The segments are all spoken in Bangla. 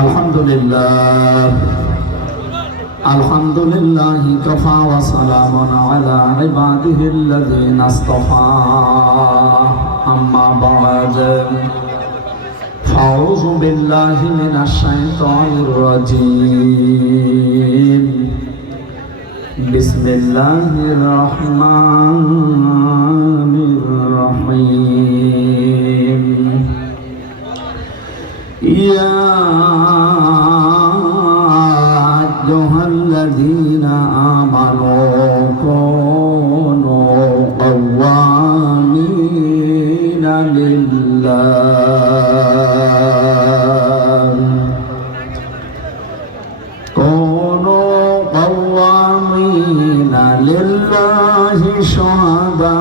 আলহামদুলিল্লাহ আলহামদুলিল্লাহি কাফা ওয়া সালামুন আলা ইবাদিহিল্লাযিনা ইসতাফা আম্মা বা'দ আউযু বিল্লাহি মিনাশ শাইতানির রাজীম বিসমিল্লাহির রহমানির রহিম ইয়া আইয়ুহাল্লাযীনা আমানু কুনু কাওয়ামিনা লিল্লাহ কুনু কাওয়ামিনা লিল্লাহি শুহাদা'a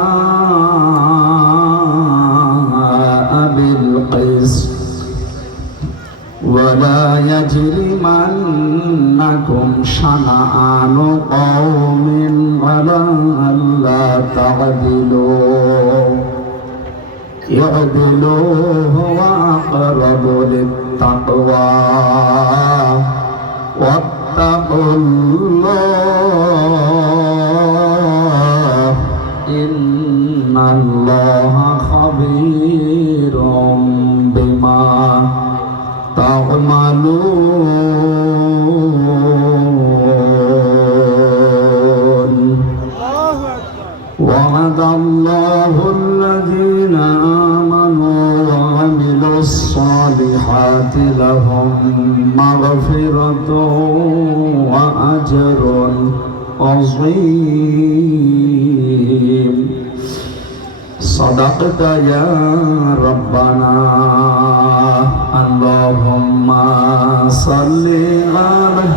বিল কিসত ولا يجرمنكم شنآن قوم على ألا تعدلوا اعدلوا هو أقرب للتقوى واتقوا الله إن الله خبير بما تعملون وعد الله الذين آمنوا وعملوا الصالحات لهم مغفرة وأجر عظيم صدقت يا ربنا اللهم صل على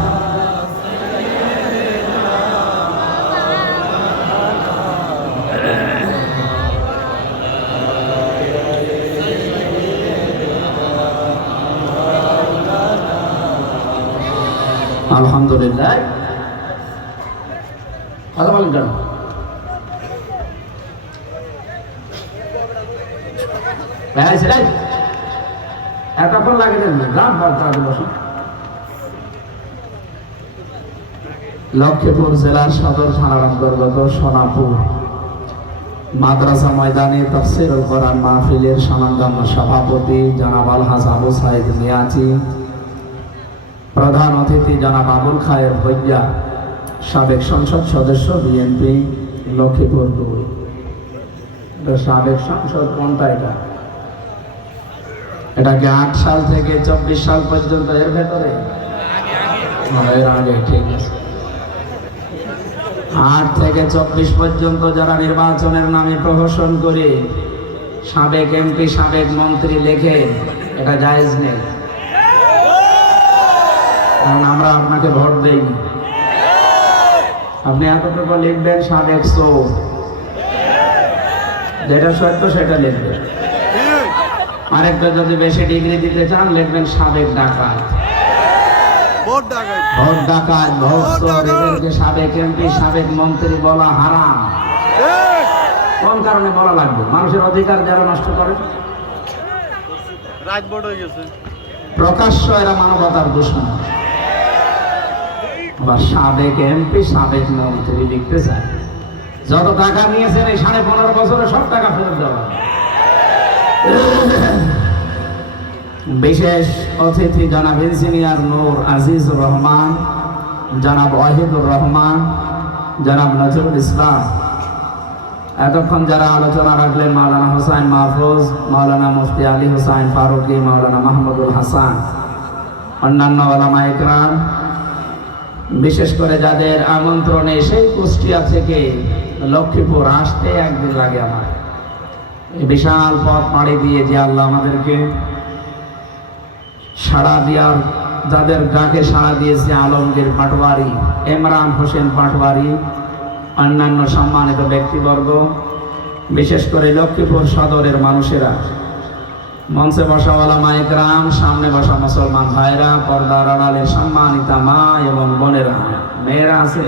আলহামদুলিল্লাহ কথা বলেন কেন এতক্ষণ লাগে লক্ষ্মীপুর জেলার সদর থানার অন্তর্গত সোনাপুর মাদ্রাসা ময়দানে তাফসীরুল কোরআন মাহফিলের স্বনামধন্য সভাপতি জনাব আলহাজ আবু সাইদ মিয়াজি, প্রধান অতিথি জনাব আবুল খায়ের ভৈয়া, সাবেক সংসদ সদস্য বিএনপি লক্ষ্মীপুর 2। সাবেক সংসদ কোনটা? এটাকে 8 সাল থেকে 24 সাল পর্যন্ত এর ভেতরে এর আগে, ঠিক আছে। 8 থেকে 24 পর্যন্ত যারা নির্বাচনের নামে প্রহসন করে সাবেক এমপি সাবেক মন্ত্রী লেখে, এটা জায়েজ নেই, কারণ আমরা আপনাকে ভোট দেইনি। আপনি এতটুকু লিখবেন সাবেক চোর, যেটা সত্য সেটা লিখবেন। আরেকটা যদি বেশি ডিগ্রি দিতে চান লিখবেন সাবেক ডাকাত, ভোট ডাকাত, ভোট চোর। এদেরকে সাবেক এমপি সাবেক মন্ত্রী বলা হারাম। কোন কারণে বলা লাগবে? মানুষের অধিকার যারা নষ্ট করে, প্রকাশ্য এরা মানবতার দুশমন। আবার সাবেক এমপি সাবেক মন্ত্রী লিখতে চায়। যত টাকা নিয়েছেন এই 15.5 বছরে সব টাকা ফেরত দেওয়া। বিশেষ অতিথি জনাব ইঞ্জিনিয়ার নূর আজিজুর রহমান, জনাব ওয়াহিদুর রহমান, জনাব নজরুল ইসলাম। এতক্ষণ যারা আলোচনা রাখলেন মাওলানা হোসাইন মাহফুজ, মাওলানা মুফতি আলী হোসাইন ফারুকি, মাওলানা মাহমুদুল হাসান, অন্যান্য ওলামা ইকরাম, বিশেষ করে যাদের আমন্ত্রণে সেই কুষ্টিয়া থেকে লক্ষ্মীপুর আসতে একদিন লাগে আমার, এই বিশাল পথ পাড়ি দিয়ে যে আল্লাহ আমাদেরকে সাড়া দেওয়ার, যাদের ডাকে সাড়া দিয়েছে আলমগীর পাটওয়ারি, ইমরান হোসেন পাটওয়ারি, অন্যান্য সম্মানিত ব্যক্তিবর্গ, বিশেষ করে লক্ষ্মীপুর সদরের মানুষেরা, মঞ্চে বসা ওলামা ইকরাম, সামনে বসা মুসলমান ভাইরা, পর্দার আড়ালে সম্মানিতা মা এবং বোনেরা, মেয়েরা আছে,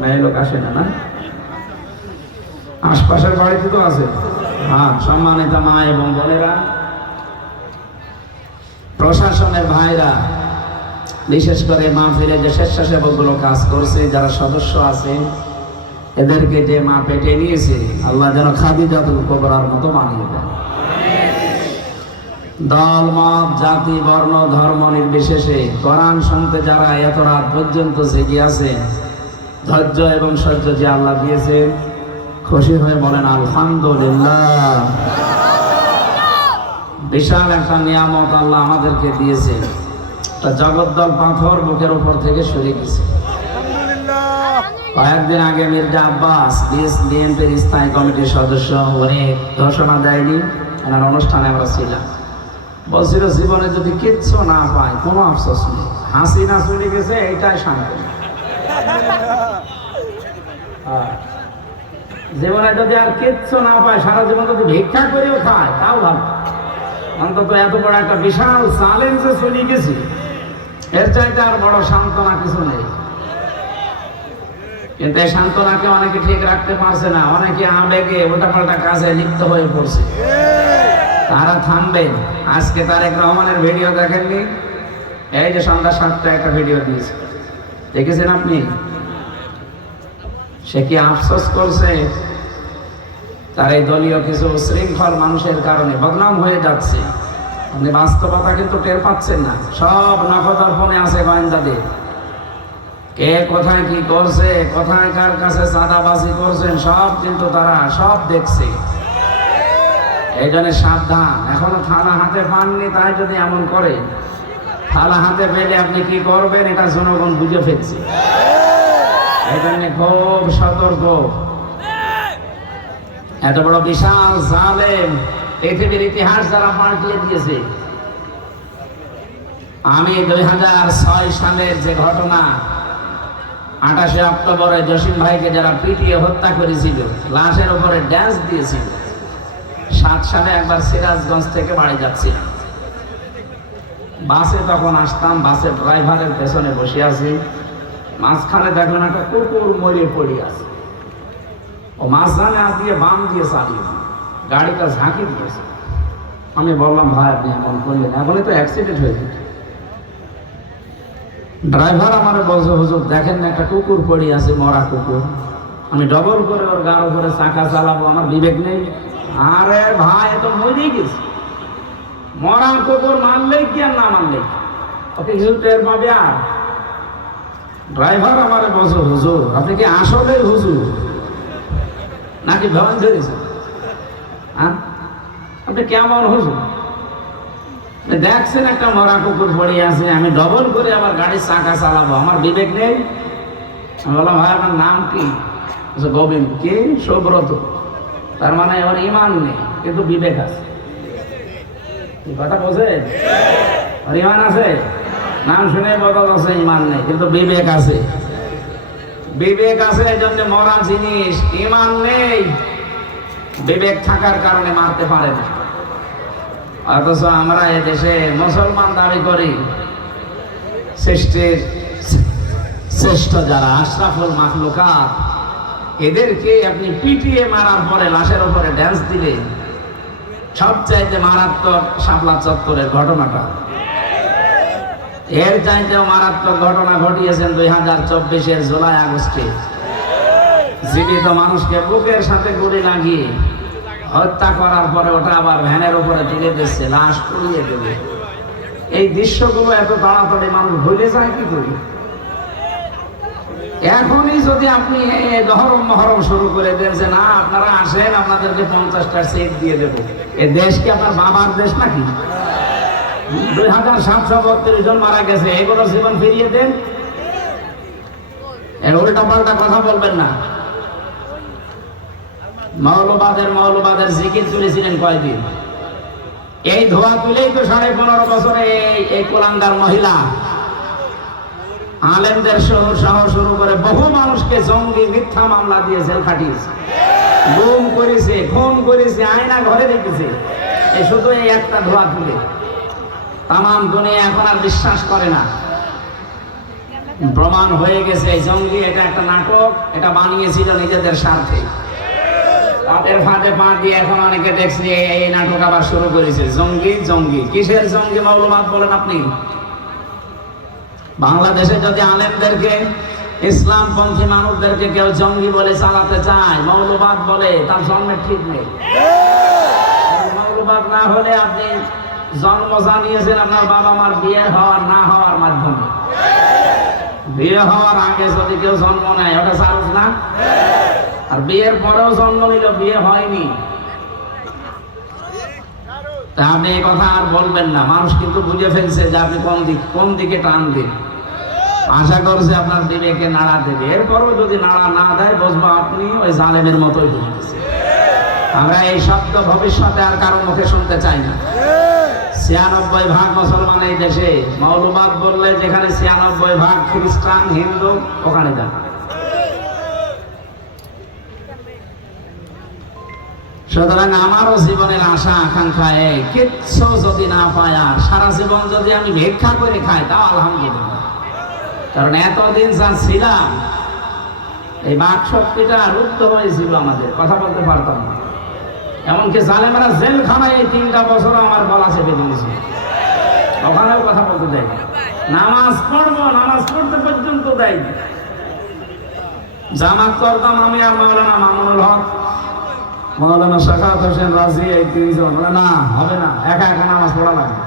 মেয়ে লোক আসে না, আশপাশের বাড়িতে তো আছে, হ্যাঁ, সম্মানিতা মা এবং বোনেরা, প্রশাসনের ভাইরা, বিশেষ করে মাহফিলে যে স্বেচ্ছাসেবকগুলো কাজ করছে, যারা সদস্য আছে, এদেরকে যে মা পেটে নিয়েছে, আল্লাহ যেন খাদিজাতুল কুবরার মতো বানিয়ে দেন। দল মত জাতি বর্ণ ধর্ম নির্বিশেষে কোরআন শুনতে যারা এত রাত পর্যন্ত জেগে আছে, ধৈর্য এবং সহ্য যে আল্লাহ দিয়েছে, খুশি হয়ে বলেন আলহামদুলিল্লাহ। বিশাল একটা নিয়ামত আল্লাহ আমাদেরকে দিয়েছে। জগদ্দল পাথর বুকের উপর থেকে সরে গেছে। কয়েকদিন আগে মির্জা আব্বাস বিএনপির স্থায়ী কমিটির সদস্য, উনি ঘোষণা দেয়নি, ওনার অনুষ্ঠানে আমরা ছিলাম, বলছিল জীবনে যদি কিচ্ছু না পায় কোনো আফসোস নেই, হাসিনা চলে গেছে এইটাই শান্তি। জীবনে যদি আর কিচ্ছু না পায়, সারা জীবন যদি ভিক্ষা করেও খায় তাও ভালো, অন্তত এত বড় একটা বিশাল চ্যালেঞ্জে চলে গেছি, এর চাইতে আর বড় সান্ত্বনা কিছু নেই। কিন্তু এই সান্ত্বনাকে অনেকে ঠিক রাখতে পারছে না, অনেকে আবেগে উল্টাপাল্টা কাজে লিপ্ত হয়ে পড়ছে। তারা থামবেন। আজকে তারেক রহমানের ভিডিও দেখেননি? এই যে সন্ধ্যা 7টায় একটা ভিডিও দিয়েছে, দেখেছেন আপনি? সে কি আফসোস করছে তার এই দলীয় কিছু শৃঙ্খল মানুষের কারণে বদনাম হয়ে যাচ্ছে? আপনি বাস্তবতা কিন্তু টের পাচ্ছেন না। সব নখদর্পণে আছে গোয়েন্দাদের, কে কোথায় কি করছে, কোথায় কার কাছে চাঁদাবাজি করছেন, সব কিন্তু তারা সব দেখছে। এই জন্য সাবধান। এখনো থানা হাতে পাননি, তাই যদি এমন করে, থালা হাতে পেলে আপনি কি করবেন এটা জনগণ বুঝে ফেলছে। এই জন্য খুব সতর্ক। এত বড় বিশাল জালেম পৃথিবীর ইতিহাস যারা পাল্টিয়ে দিয়েছে। আমি 2006 সালের যে ঘটনা, 28 অক্টোবরে জসিম ভাইকে যারা পিটিয়ে হত্যা করেছিল, লাশের উপরে ড্যান্স দিয়েছিল, 7 সালে একবার সিরাজগঞ্জ থেকে বাড়ি যাচ্ছিলাম, বাসে তখন আসতাম, বাসের ড্রাইভারের পেছনে বসে আছি, মাঝখানে দেখলাম একটা কুকুর মরে পড়ে আছে। ও মাঝখানে হাত দিয়ে বাম দিয়ে চালিয়ে গাড়িটা ঝাঁকি দিয়েছে। আমি বললাম, ভাই আপনি এমন করলেন, এখনই তো অ্যাক্সিডেন্ট হয়েছে। ড্রাইভার আমার বলছে, হুজুর দেখেন না একটা কুকুর পড়ে আছে, মরা কুকুর, আমি ডবল করে ওর গাড় উপরে চাকা চালাবো, আমার বিবেক নেই? আরে ভাই এ তো মরেই গেছে, মরা কুকুর মারলেই কি আর না মারলেই ওকে কিছু টের পাবে? আর ড্রাইভার আমার বলছে, হুজুর আপনি কি আসলেই হুজুর নাকি ভ্রমণ ধরেছেন? হ্যাঁ, আপনি কেমন হুজুর? দেখছেন একটা মরা কুকুর পড়ে আছে, আমি ডবল করে আবার গাড়ির চাকা চালাবো, আমার বিবেক নেই? আমি বললাম, ভাই আপনার নাম কি? গোবিন্দ। কি? সুব্রত। তার মানে আমার ইমান নেই কিন্তু বিবেক আছে। কথা বোঝেন? আর ইমান আছে, নাম শুনে বদল আছে, ইমান নেই কিন্তু বিবেক আছে। বিবেক আছে, এই জন্য মরা জিনিস, ইমান নেই, বিবেক থাকার কারণে মারতে পারে না। অথচ আমরা এদেশে মুসলমান দাবি করি, সৃষ্টির শ্রেষ্ঠ যারা আশরাফুল মাখলুকাত, এদেরকে আপনি পিটিয়ে মারার পরে লাশের উপরে ড্যান্স দিলে, সবচাইতে মারাত্মক শাপলা চত্বরের ঘটনাটা। এর চাইতেও মারাত্মক ঘটনা ঘটিয়েছেন 2024-এর জুলাই আগস্টে। জীবিত মানুষকে বুকের সাথে গুলি লাগিয়ে হত্যা করার পরে ওটা আবার ভ্যানের উপরে তুলে দিচ্ছে, লাশ পুড়িয়ে দেবে। এই দৃশ্যগুলো এত তাড়াতাড়ি মানুষ ভুলে যায় কি করি? এখনই যদি আপনি দহরম মহরম শুরু করে দেন যে না আপনারা আসেন, আপনাদেরকে 50টা সিট দিয়ে দেবো, এ দেশ কি আপনার বাবার দেশ নাকি? 2732 জন মারা গেছে, এগুলো জীবন ফিরিয়ে দেন। উল্টা পাল্টা কথা বলবেন না। মৌলবাদের জিকির তুলেছিলেন কয়দিন? এই ধোয়া তুলেই তো 15.5 বছরে এই কুলাঙ্গার মহিলা আলেমদের সহ শুরু করে বহু মানুষকে জঙ্গি মিথ্যা মামলা দিয়ে জেল খাটিয়েছে, গুম করেছে, খুন করেছে, আয়না ঘরে রেখেছে। এই শুধু এই একটা ধোয়া তুলে তামাম দুনিয়া এখন আর বিশ্বাস করে না। প্রমাণ হয়ে গেছে এই জঙ্গি এটা একটা নাটক, এটা বানিয়েছিল নিজেদের স্বার্থে। তাদের ফাঁদে পা দিয়ে এখন অনেকে দেখছি এই নাটক আবার শুরু করেছে, জঙ্গি জঙ্গি। কিসের জঙ্গি মৌলবাদ বলেন আপনি? বাংলাদেশে যদি আলেমদেরকে, ইসলামপন্থী মানুষদেরকে কেউ জঙ্গি বলে চালাতে চায়, মৌলবাদ বলে, তার জন্মের ঠিক নেই। মৌলবাদ না হলে আপনি জন্ম জানিয়েছেন আপনার বাবা মার বিয়ে হওয়ার না হওয়ার মাধ্যমে। বিয়ে হওয়ার আগে যদি কেউ জন্ম নেয় ওটা চালুক না, আর বিয়ের পরেও জন্ম নিল বিয়ে হয়নি, তা আপনি এই কথা আর বলবেন না। মানুষ কিন্তু বুঝে ফেলছে যে আপনি কোন দিকে টান দিন। আশা করছে আপনার বিবেকে নাড়া দেবে, এরপরও যদি নাড়া না দেয় বুঝবো আপনি ওই জালেমের মতোই হয়ে গেছে। আমরা এই শব্দ ভবিষ্যতে আর কারো মুখে শুনতে চাই না। ৯৬% মুসলমান এই দেশে, মৌলবাদ বললে যেখানে ৯৬% খ্রিস্টান হিন্দু, ওখানে যান। সুতরাং আমারও জীবনের আশা আকাঙ্ক্ষা কিচ্ছু যদি না পায় আর সারা জীবন যদি আমি ভিক্ষা করে খাই তাও আলহামদুলিল্লাহ। কারণ এতদিন যা ছিলাম এই বাক শক্তিটা রুদ্ধ হয়েছিল, আমাদের কথা বলতে পারতাম না। এমনকি জালেমেরা জেলখানায় এই ৩টা বছর আমার গলা চেপে দিয়েছিল, ওখানেও কথা বলতে দেয়। নামাজ পড়বো, নামাজ পড়তে পর্যন্ত দেয়। জামাত করতাম আমি আর মাওলানা মামুনুল হক, মাওলানা শাখাত হোসেন রাজি, এই ৩ জন। না হবে না, একা একা নামাজ পড়া লাগবে।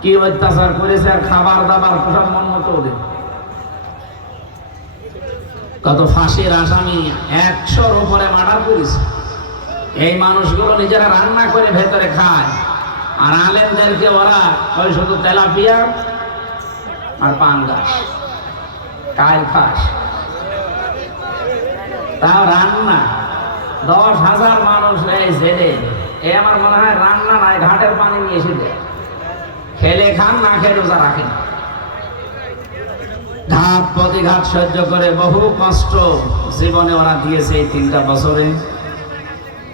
কি অত্যাচার করেছে, আর খাবার দাবার সব মন মতো ওদের। কত ফাঁসির আসামি ১০০-র উপরে মার্ডার করেছে। এই মানুষগুলো নিজেরা রান্না করে ভেতরে খায়, আর আলেমদেরকে ওরা ওই শুধু তেলাপিয়া আর পাঙ্গাস কাল খাস, তাও রান্না। ১০,০০০ মানুষ এই জেলে, আমার মনে হয় রান্না নাই, ঘাটের পানি নিয়ে এসে দেয়। খেলে খান, না খেয়ে রোজা রাখেন। ঘাত প্রতিঘাত সহ্য করে বহু কষ্ট জীবনে ওরা দিয়েছে এই ৩টা বছরে।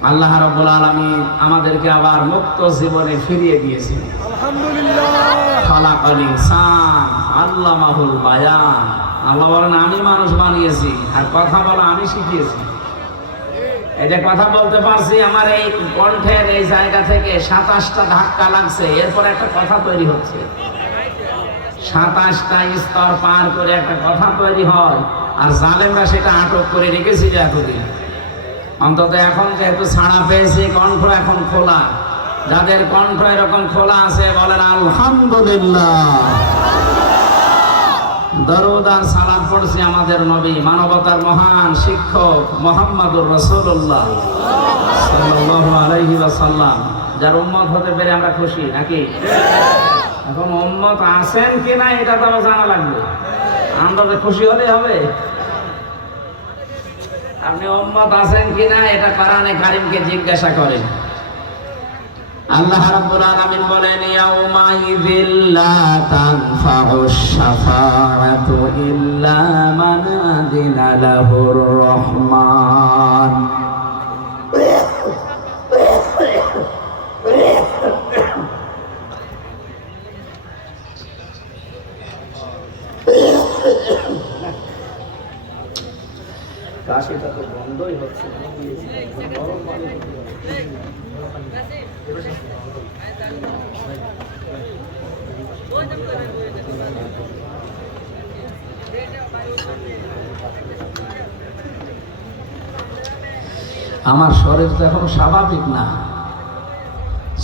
আল্লাহ রাব্বুল আলামিন আমাদেরকে আবার মুক্ত জীবনে ফিরিয়ে দিয়েছেন, আলহামদুলিল্লাহ। খালাকাল ইনসান আল্লামাহুল বায়ান। আল্লাহ বলেন আমি মানুষ বানিয়েছি, আর কথা বলা আমি শিখিয়েছি। এই যে কথা বলতে পারছি, আমার এই কণ্ঠের এই জায়গা থেকে ২৭টা ধাক্কা লাগছে, এরপর একটা কথা তৈরি হচ্ছে। ২৭টা স্তর পার করে একটা কথা তৈরি হয়, আর জালেমরা সেটা আটক করে রেখেছিল এতদিন। অন্তত এখন যেহেতু ছাড়া পেয়েছে, কণ্ঠ এখন খোলা। যাদের কণ্ঠ এরকম খোলা আছে বলেন আলহামদুলিল্লাহ। দরুদ আর সালাম পড়ছি আমাদের নবী, মানবতার মহান শিক্ষক মুহাম্মদুর রাসূলুল্লাহ সাল্লাল্লাহু আলাইহি ওয়াসাল্লাম, যার উম্মত হতে পেরে আমরা খুশি নাকি? এখন উম্মত আছেন কিনা এটা তো জানা লাগবে, আমরা খুশি হলে হবে। আপনি উম্মত আছেন কিনা এটা কোরআনে কারীমকে জিজ্ঞাসা করেন। আল্লাহ রাব্বুল আলামিন বলেন ইয়াউমা ইযিল লা তানফাউশ শাফাআতু ইল্লা মান আযিনা লাহুর রহমান। কাশিটা তো বন্ধই হচ্ছে না। আমার শরীর তো এখন স্বাভাবিক না,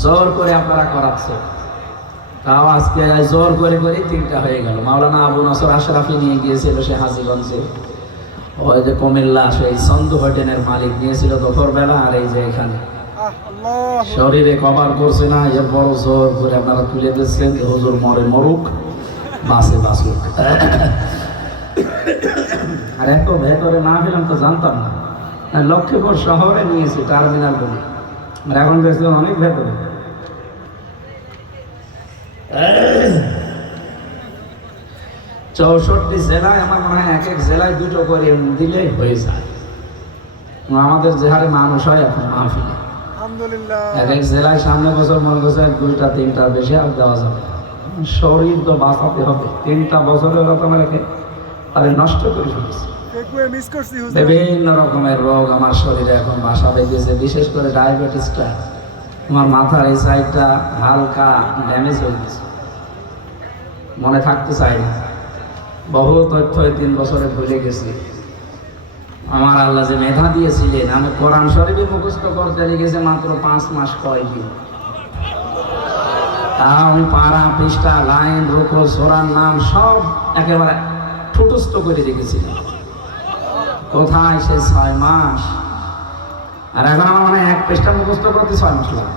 জোর করে আপনারা করাচ্ছে। তাও আজকে জোর করে করে 3টা হয়ে গেল। মাওলানা আবু নসর আশরাফি নিয়ে গিয়েছিল সে হাজীগঞ্জে, ওই যে কুমিল্লা সেই সন্ধু হোটেলের মালিক নিয়েছিল দুপুর বেলা, আর এই যে এখানে শরীরে কভার করছে না, এর বড় জোর করে আপনারা তুলে দিচ্ছেন যে হুজুর মরে মরুক, বাসে বাসুক। আর এত ভেতরে না পেলাম তো জানতাম না, লক্ষ্মীপুর শহরে নিয়েছি টার্মিনাল বলে, আর এখন দেখছিলাম অনেক ভেতরে। 64 জেলায় আমার মনে হয় এক এক জেলায় 2টো করে দিলেই হয়ে যায়। আমাদের যে হারে মানুষ হয় এখন মাহফিলে, আলহামদুলিল্লাহ, এক এক জেলায় সামনে বছর মনে করছে 2টা 3টার বেশি আর দেওয়া যাবে। শরীর তো বাঁচাতে হবে। 3টা বছরে ওরা তোমাকে আরে নষ্ট করে ফেলেছে। বিভিন্ন রকমের রোগ আমার শরীরে এখন বাসা বেঁধেছে, বিশেষ করে ডায়াবেটিসটা। আমার মাথার এই সাইডটা হালকা ড্যামেজ হয়ে গেছে, মনে থাকতে চাই না। বহু তথ্য 3 বছরে ভুলে গেছি। আমার আল্লাহ যে মেধা দিয়েছিলেন, আমি কোরআন শরীফে মুখস্থ করতে লেগেছে মাত্র 5 মাস কয়েকদিন। তা আমি পারা, পৃষ্ঠা, লাইন, রুকু, সূরার নাম সব একেবারে ঠুটস্থ করে রেখেছিলাম। কোথায় সে 6 মাস! আর এখন আমার মনে হয় 1 পৃষ্ঠা মুখস্থ করতে 6 মাস লাগে।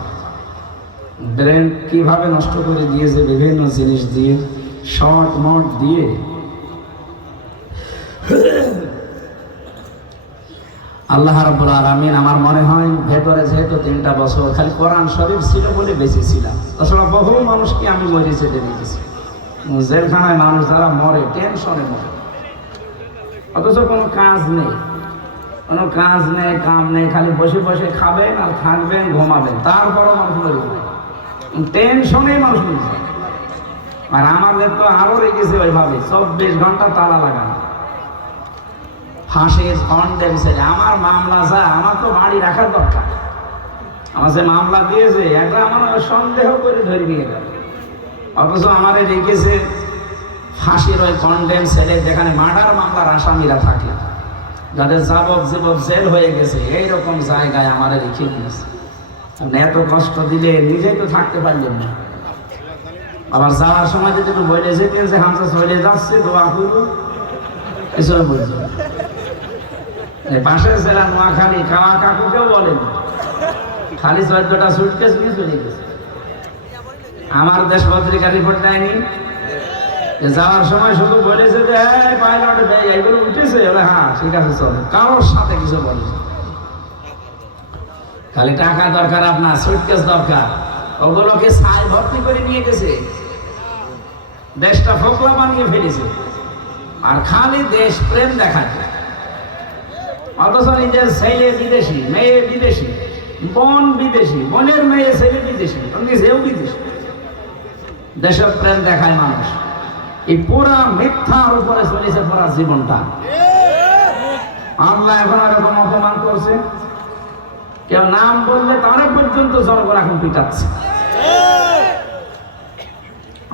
ব্রেন কিভাবে নষ্ট করে দিয়েছে বিভিন্ন জিনিস দিয়ে, শর্ট মট দিয়ে। আল্লাহ রাব্বুল আলামিন আমার মনে হয় ভেতরে যেহেতু 3টা বছর খালি কোরআন শরীফ ছিল বলে বেঁচে ছিলাম। তাছাড়া বহু মানুষকে আমি মরে যেতে দেখেছি। জেলখানায় মানুষ যারা মরে টেনশনে মরে, অথচ কোনো কাজ নেই, কোনো কাজ নেই, কাম নেই, খালি বসে বসে খাবেন আর থাকবেন, ঘুমাবেন, তারপরও মানুষ মরে যায়। টেনশনে মানুষ মরে যায়। আর আমাদের তো আরো রেখেছে ওইভাবে 24 ঘন্টা তালা লাগানো, ফাঁসির কন্ডেম ছেলে। আমার মামলা যা, আমার তো বাড়ি রাখার দরকার। আমার যে মামলা দিয়েছে একটা আমার সন্দেহ করে ধরে নিয়ে গেল, অথচ আমারে রেখেছে ফাঁসির ওই কন্ডেম ছেলে, যেখানে মার্ডার মামলার আসামিরা থাকে, যাদের যাবজ্জীবন জেল হয়ে গেছে, এইরকম জায়গায় আমারে রেখে দিয়েছে। আপনি এত কষ্ট দিলে নিজেই তো থাকতে পারলেন না। আবার যাওয়ার সময় যদি একটু বলে যেতেন যে হামসা চলে যাচ্ছে, দোয়া করবো, এসব বলছে। পাশের জেলা নোয়াখালী খাওয়া কাকুকেও বলেন, খালি 14টা সুটকেস নিয়ে চলে গেছে। আমার দেশ পত্রিকা রিপোর্ট দেয়নি, যাওয়ার সময় শুধু বলেছে যে পাইলট এইগুলো উঠেছে, হ্যাঁ ঠিক আছে চলে, কারোর সাথে কিছু বলেনি। খালি টাকা দরকার আপনার, সুটকেস দরকার, ওগুলোকে ছাই ভর্তি করে নিয়ে গেছে, দেশটা ফোকলা বানিয়ে ফেলেছে। আর খালি দেশ প্রেম দেখাচ্ছে, অথচ নিজের ছেলে বিদেশি, মেয়ে বিদেশি, বোন বিদেশি, বোনের মেয়ে ছেলে বিদেশি, নিজেও বিদেশি। দেশের প্রেম দেখায় মানুষ। এই পুরা মিথ্যার উপরে চলেছে পুরা জীবনটা। আল্লাহ এখন এরকম অপমান করছে, কেউ নাম বললে তারা পর্যন্ত জনগণ এখন পিটাচ্ছে।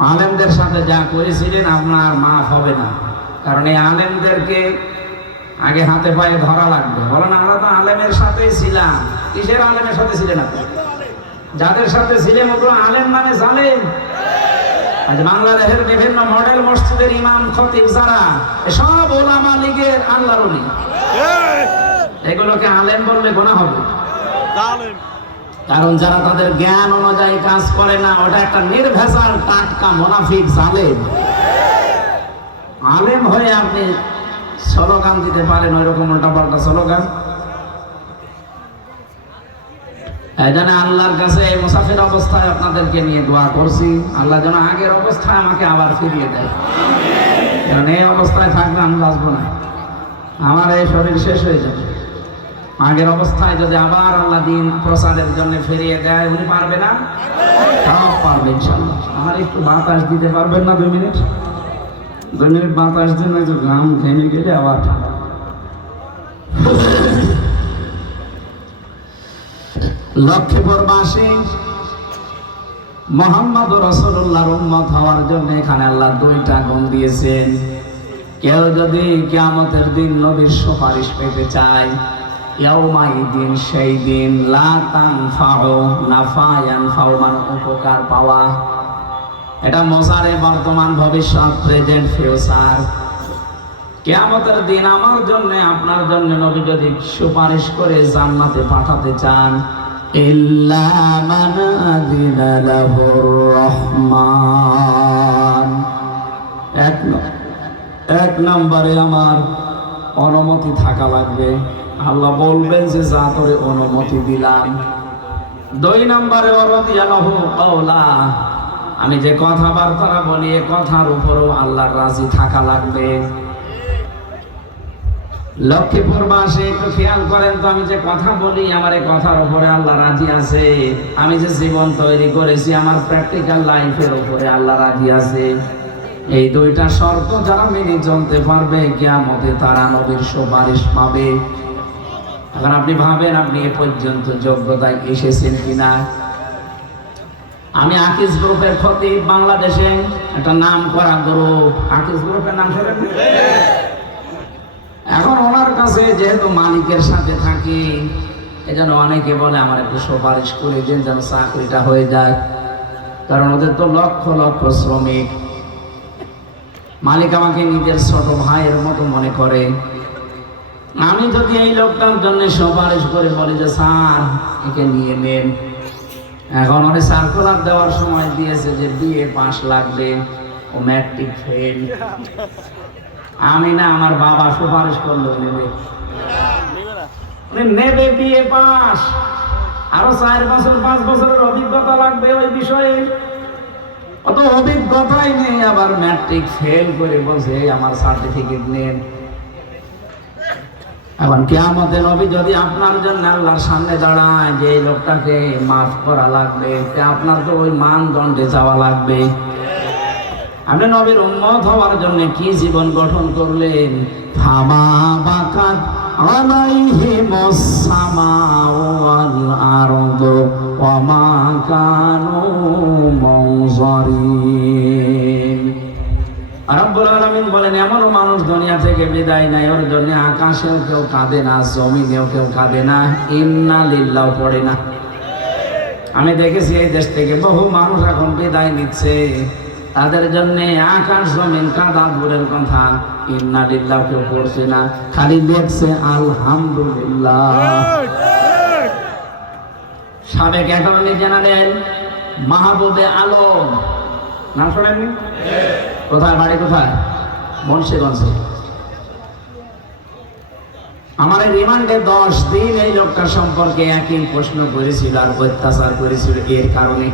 আলেমদের সাথে যা করেছিলেন আপনার মাফ হবে না, কারণ এই আলেমদেরকে আগে হাতে পায়ে ধরা লাগবে। বলেন আমরা তো আলেমের সাথেই ছিলাম। কিসের আলেমের সাথে ছিলেন আপনি? যাদের সাথে ছিলেন ওগুলো আলেম মানে জালেম। আজ বাংলাদেশের বিভিন্ন মডেল মসজিদের ইমাম খতিব যারা, সব ওলামা লীগের আল্লাহর ওলি। এগুলোকে আলেম বললে গুনাহ হবে, কারণ যারা তাদের জ্ঞান অনুযায়ী কাজ করে না, ওটা একটা নির্ভেজাল টাটকা মুনাফিক জালেম। আলেম হয়ে আপনি স্লোগান দিতে পারেন ওইরকম উল্টাপাল্টা স্লোগান। এই জন্য আল্লাহর কাছে এই মুসাফির অবস্থায় আপনাদেরকে নিয়ে দোয়া করছি, আল্লাহ যেন আগের অবস্থায় আমাকে আবার ফিরিয়ে দেয়। কারণ এই অবস্থায় থাকলে আমি বাঁচবো না, আমার এই শরীর শেষ হয়ে যাবে। আগের অবস্থায় যদি আবার আল্লাহ দিন প্রসাদের জন্য ফিরিয়ে দেয়, উনি পারবে না? সব পারবে ইনশাআল্লাহ। আমার একটু বাতাস দিতে পারবেন না? 2 মিনিট, 2 মিনিট বাতাস দিন, গ্রাম ঘেমে গেলে আবার। লক্ষ্মীপুরবাসী মুহাম্মদ রাসূলুল্লাহর উম্মত হওয়ার জন্য এখানে আল্লাহ 2টা গুণ দিয়েছেন। কেউ যদি কিয়ামতের দিন নবীর সুপারিশ পেতে চায়, ইয়াউমাইদিন, সেই দিন, লা তানফাউ নাফা ইয়ানফাউ, মানে উপকার পাওয়া। এটা মোসারে বর্তমান, ভবিষ্যৎ, প্রেজেন্ট, ফিউচার। কিয়ামতের দিন আমার জন্য, আপনার জন্য নবী যদি সুপারিশ করে জান্নাতে পাঠাতে চান, ইল্লা মান আযিনা লাহুর রহমান, এক নম্বরে আমার অনুমতি থাকা লাগবে। আল্লাহ বলবেন যে যা তোরে অনুমতি দিলাম। 2 নম্বরে ওয়ারাদিয়ালাহু কাওলা, আমি যে কথাবার্তা বলি এ কথার উপরও আল্লাহর রাজি থাকা লাগবে। লক্ষ্মীপুরবাসী একটু খেয়াল করেন তো, আমি যে কথা বলি আমার এই কথার উপরে আল্লাহ রাজি আছে। আমি যে জীবন তৈরি করেছি আমার প্র্যাকটিক্যাল লাইফের উপরে আল্লাহ রাজি আছে। এই দুইটা শর্ত যারা মেনে চলতে পারবে কিয়ামতে তারা নবীর সুপারিশ পাবে। এখন আপনি ভাবেন আপনি এ পর্যন্ত যোগ্যতায় এসেছেন কিনা। আমি আকিজ গ্রুপের খতিব, বাংলাদেশে একটা নাম করা গ্রুপ, আকিজ গ্রুপের নাম শুনেন? এখন ওনার কাছে যেহেতু মালিকের সাথে থাকি, এজন্য অনেকে বলে আমার একটু সুপারিশ করে দেন যেন চাকরিটা হয়ে যায়, কারণ ওদের তো লক্ষ লক্ষ শ্রমিক। মালিক আমাকে নিজের ছোট ভাইয়ের মতো মনে করে। আমি যদি এই লোকটার জন্য সুপারিশ করে বলি যে স্যার একে নিয়ে নেন, এখন অনেক সার্কুলার দেওয়ার সময় দিয়েছে যে বিএ পাস লাগবে, ও ম্যাট্রিক ফেল। আমি না, আমার বাবা সুপারিশ করলো নেবে, নেবে বিএ পাস, আরো 4 বছর 5 বছরের অভিজ্ঞতা লাগবে ওই বিষয়ে। অত অভিজ্ঞতাই নেই, আবার ম্যাট্রিক ফেল করে বলছে আমার সার্টিফিকেট নেন। এখন কিয়ামতে নবী যদি আপনার জন্য আল্লাহর সামনে দাঁড়ায় যে এই লোকটাকে মাফ করা লাগবে, আপনার তো ওই মানদণ্ডে যাওয়া লাগবে। আপনি নবীর উম্মত হওয়ার জন্য কি জীবন গঠন করলেন? ফামা বাকাত আলাইহিমুস সামাউ ওয়াল আরদু ওয়া মা কানু মুনজারিন। রব্বুল আলামিন বলেন এমনও মানুষ দুনিয়া থেকে বিদায় নেয়, ওর জন্য আকাশেও কেউ কাঁদে না, জমিনেও কেউ কাঁদে না, ইন্না লিল্লাহ পড়ে না। আমি দেখেছি এই দেশ থেকে বহু মানুষ এখন বিদায় নিচ্ছে, তাদের জন্য আকাশ জমিন কাঁদা দূরের কথা, ইন্না লিল্লাহ কেউ পড়ছে না, খালি দেখছে আলহামদুলিল্লাহ। সাবেক অ্যাটর্নি জেনারেল মাহবুবে আলম, নাম শোনেননি? কোথায় বাড়ি, কোথায়? মুন্সিগঞ্জে। আমার এই রিমান্ডে 10 দিন এই লোকটার সম্পর্কে একই প্রশ্ন করেছিল আর অত্যাচার করেছিল। এর কারণে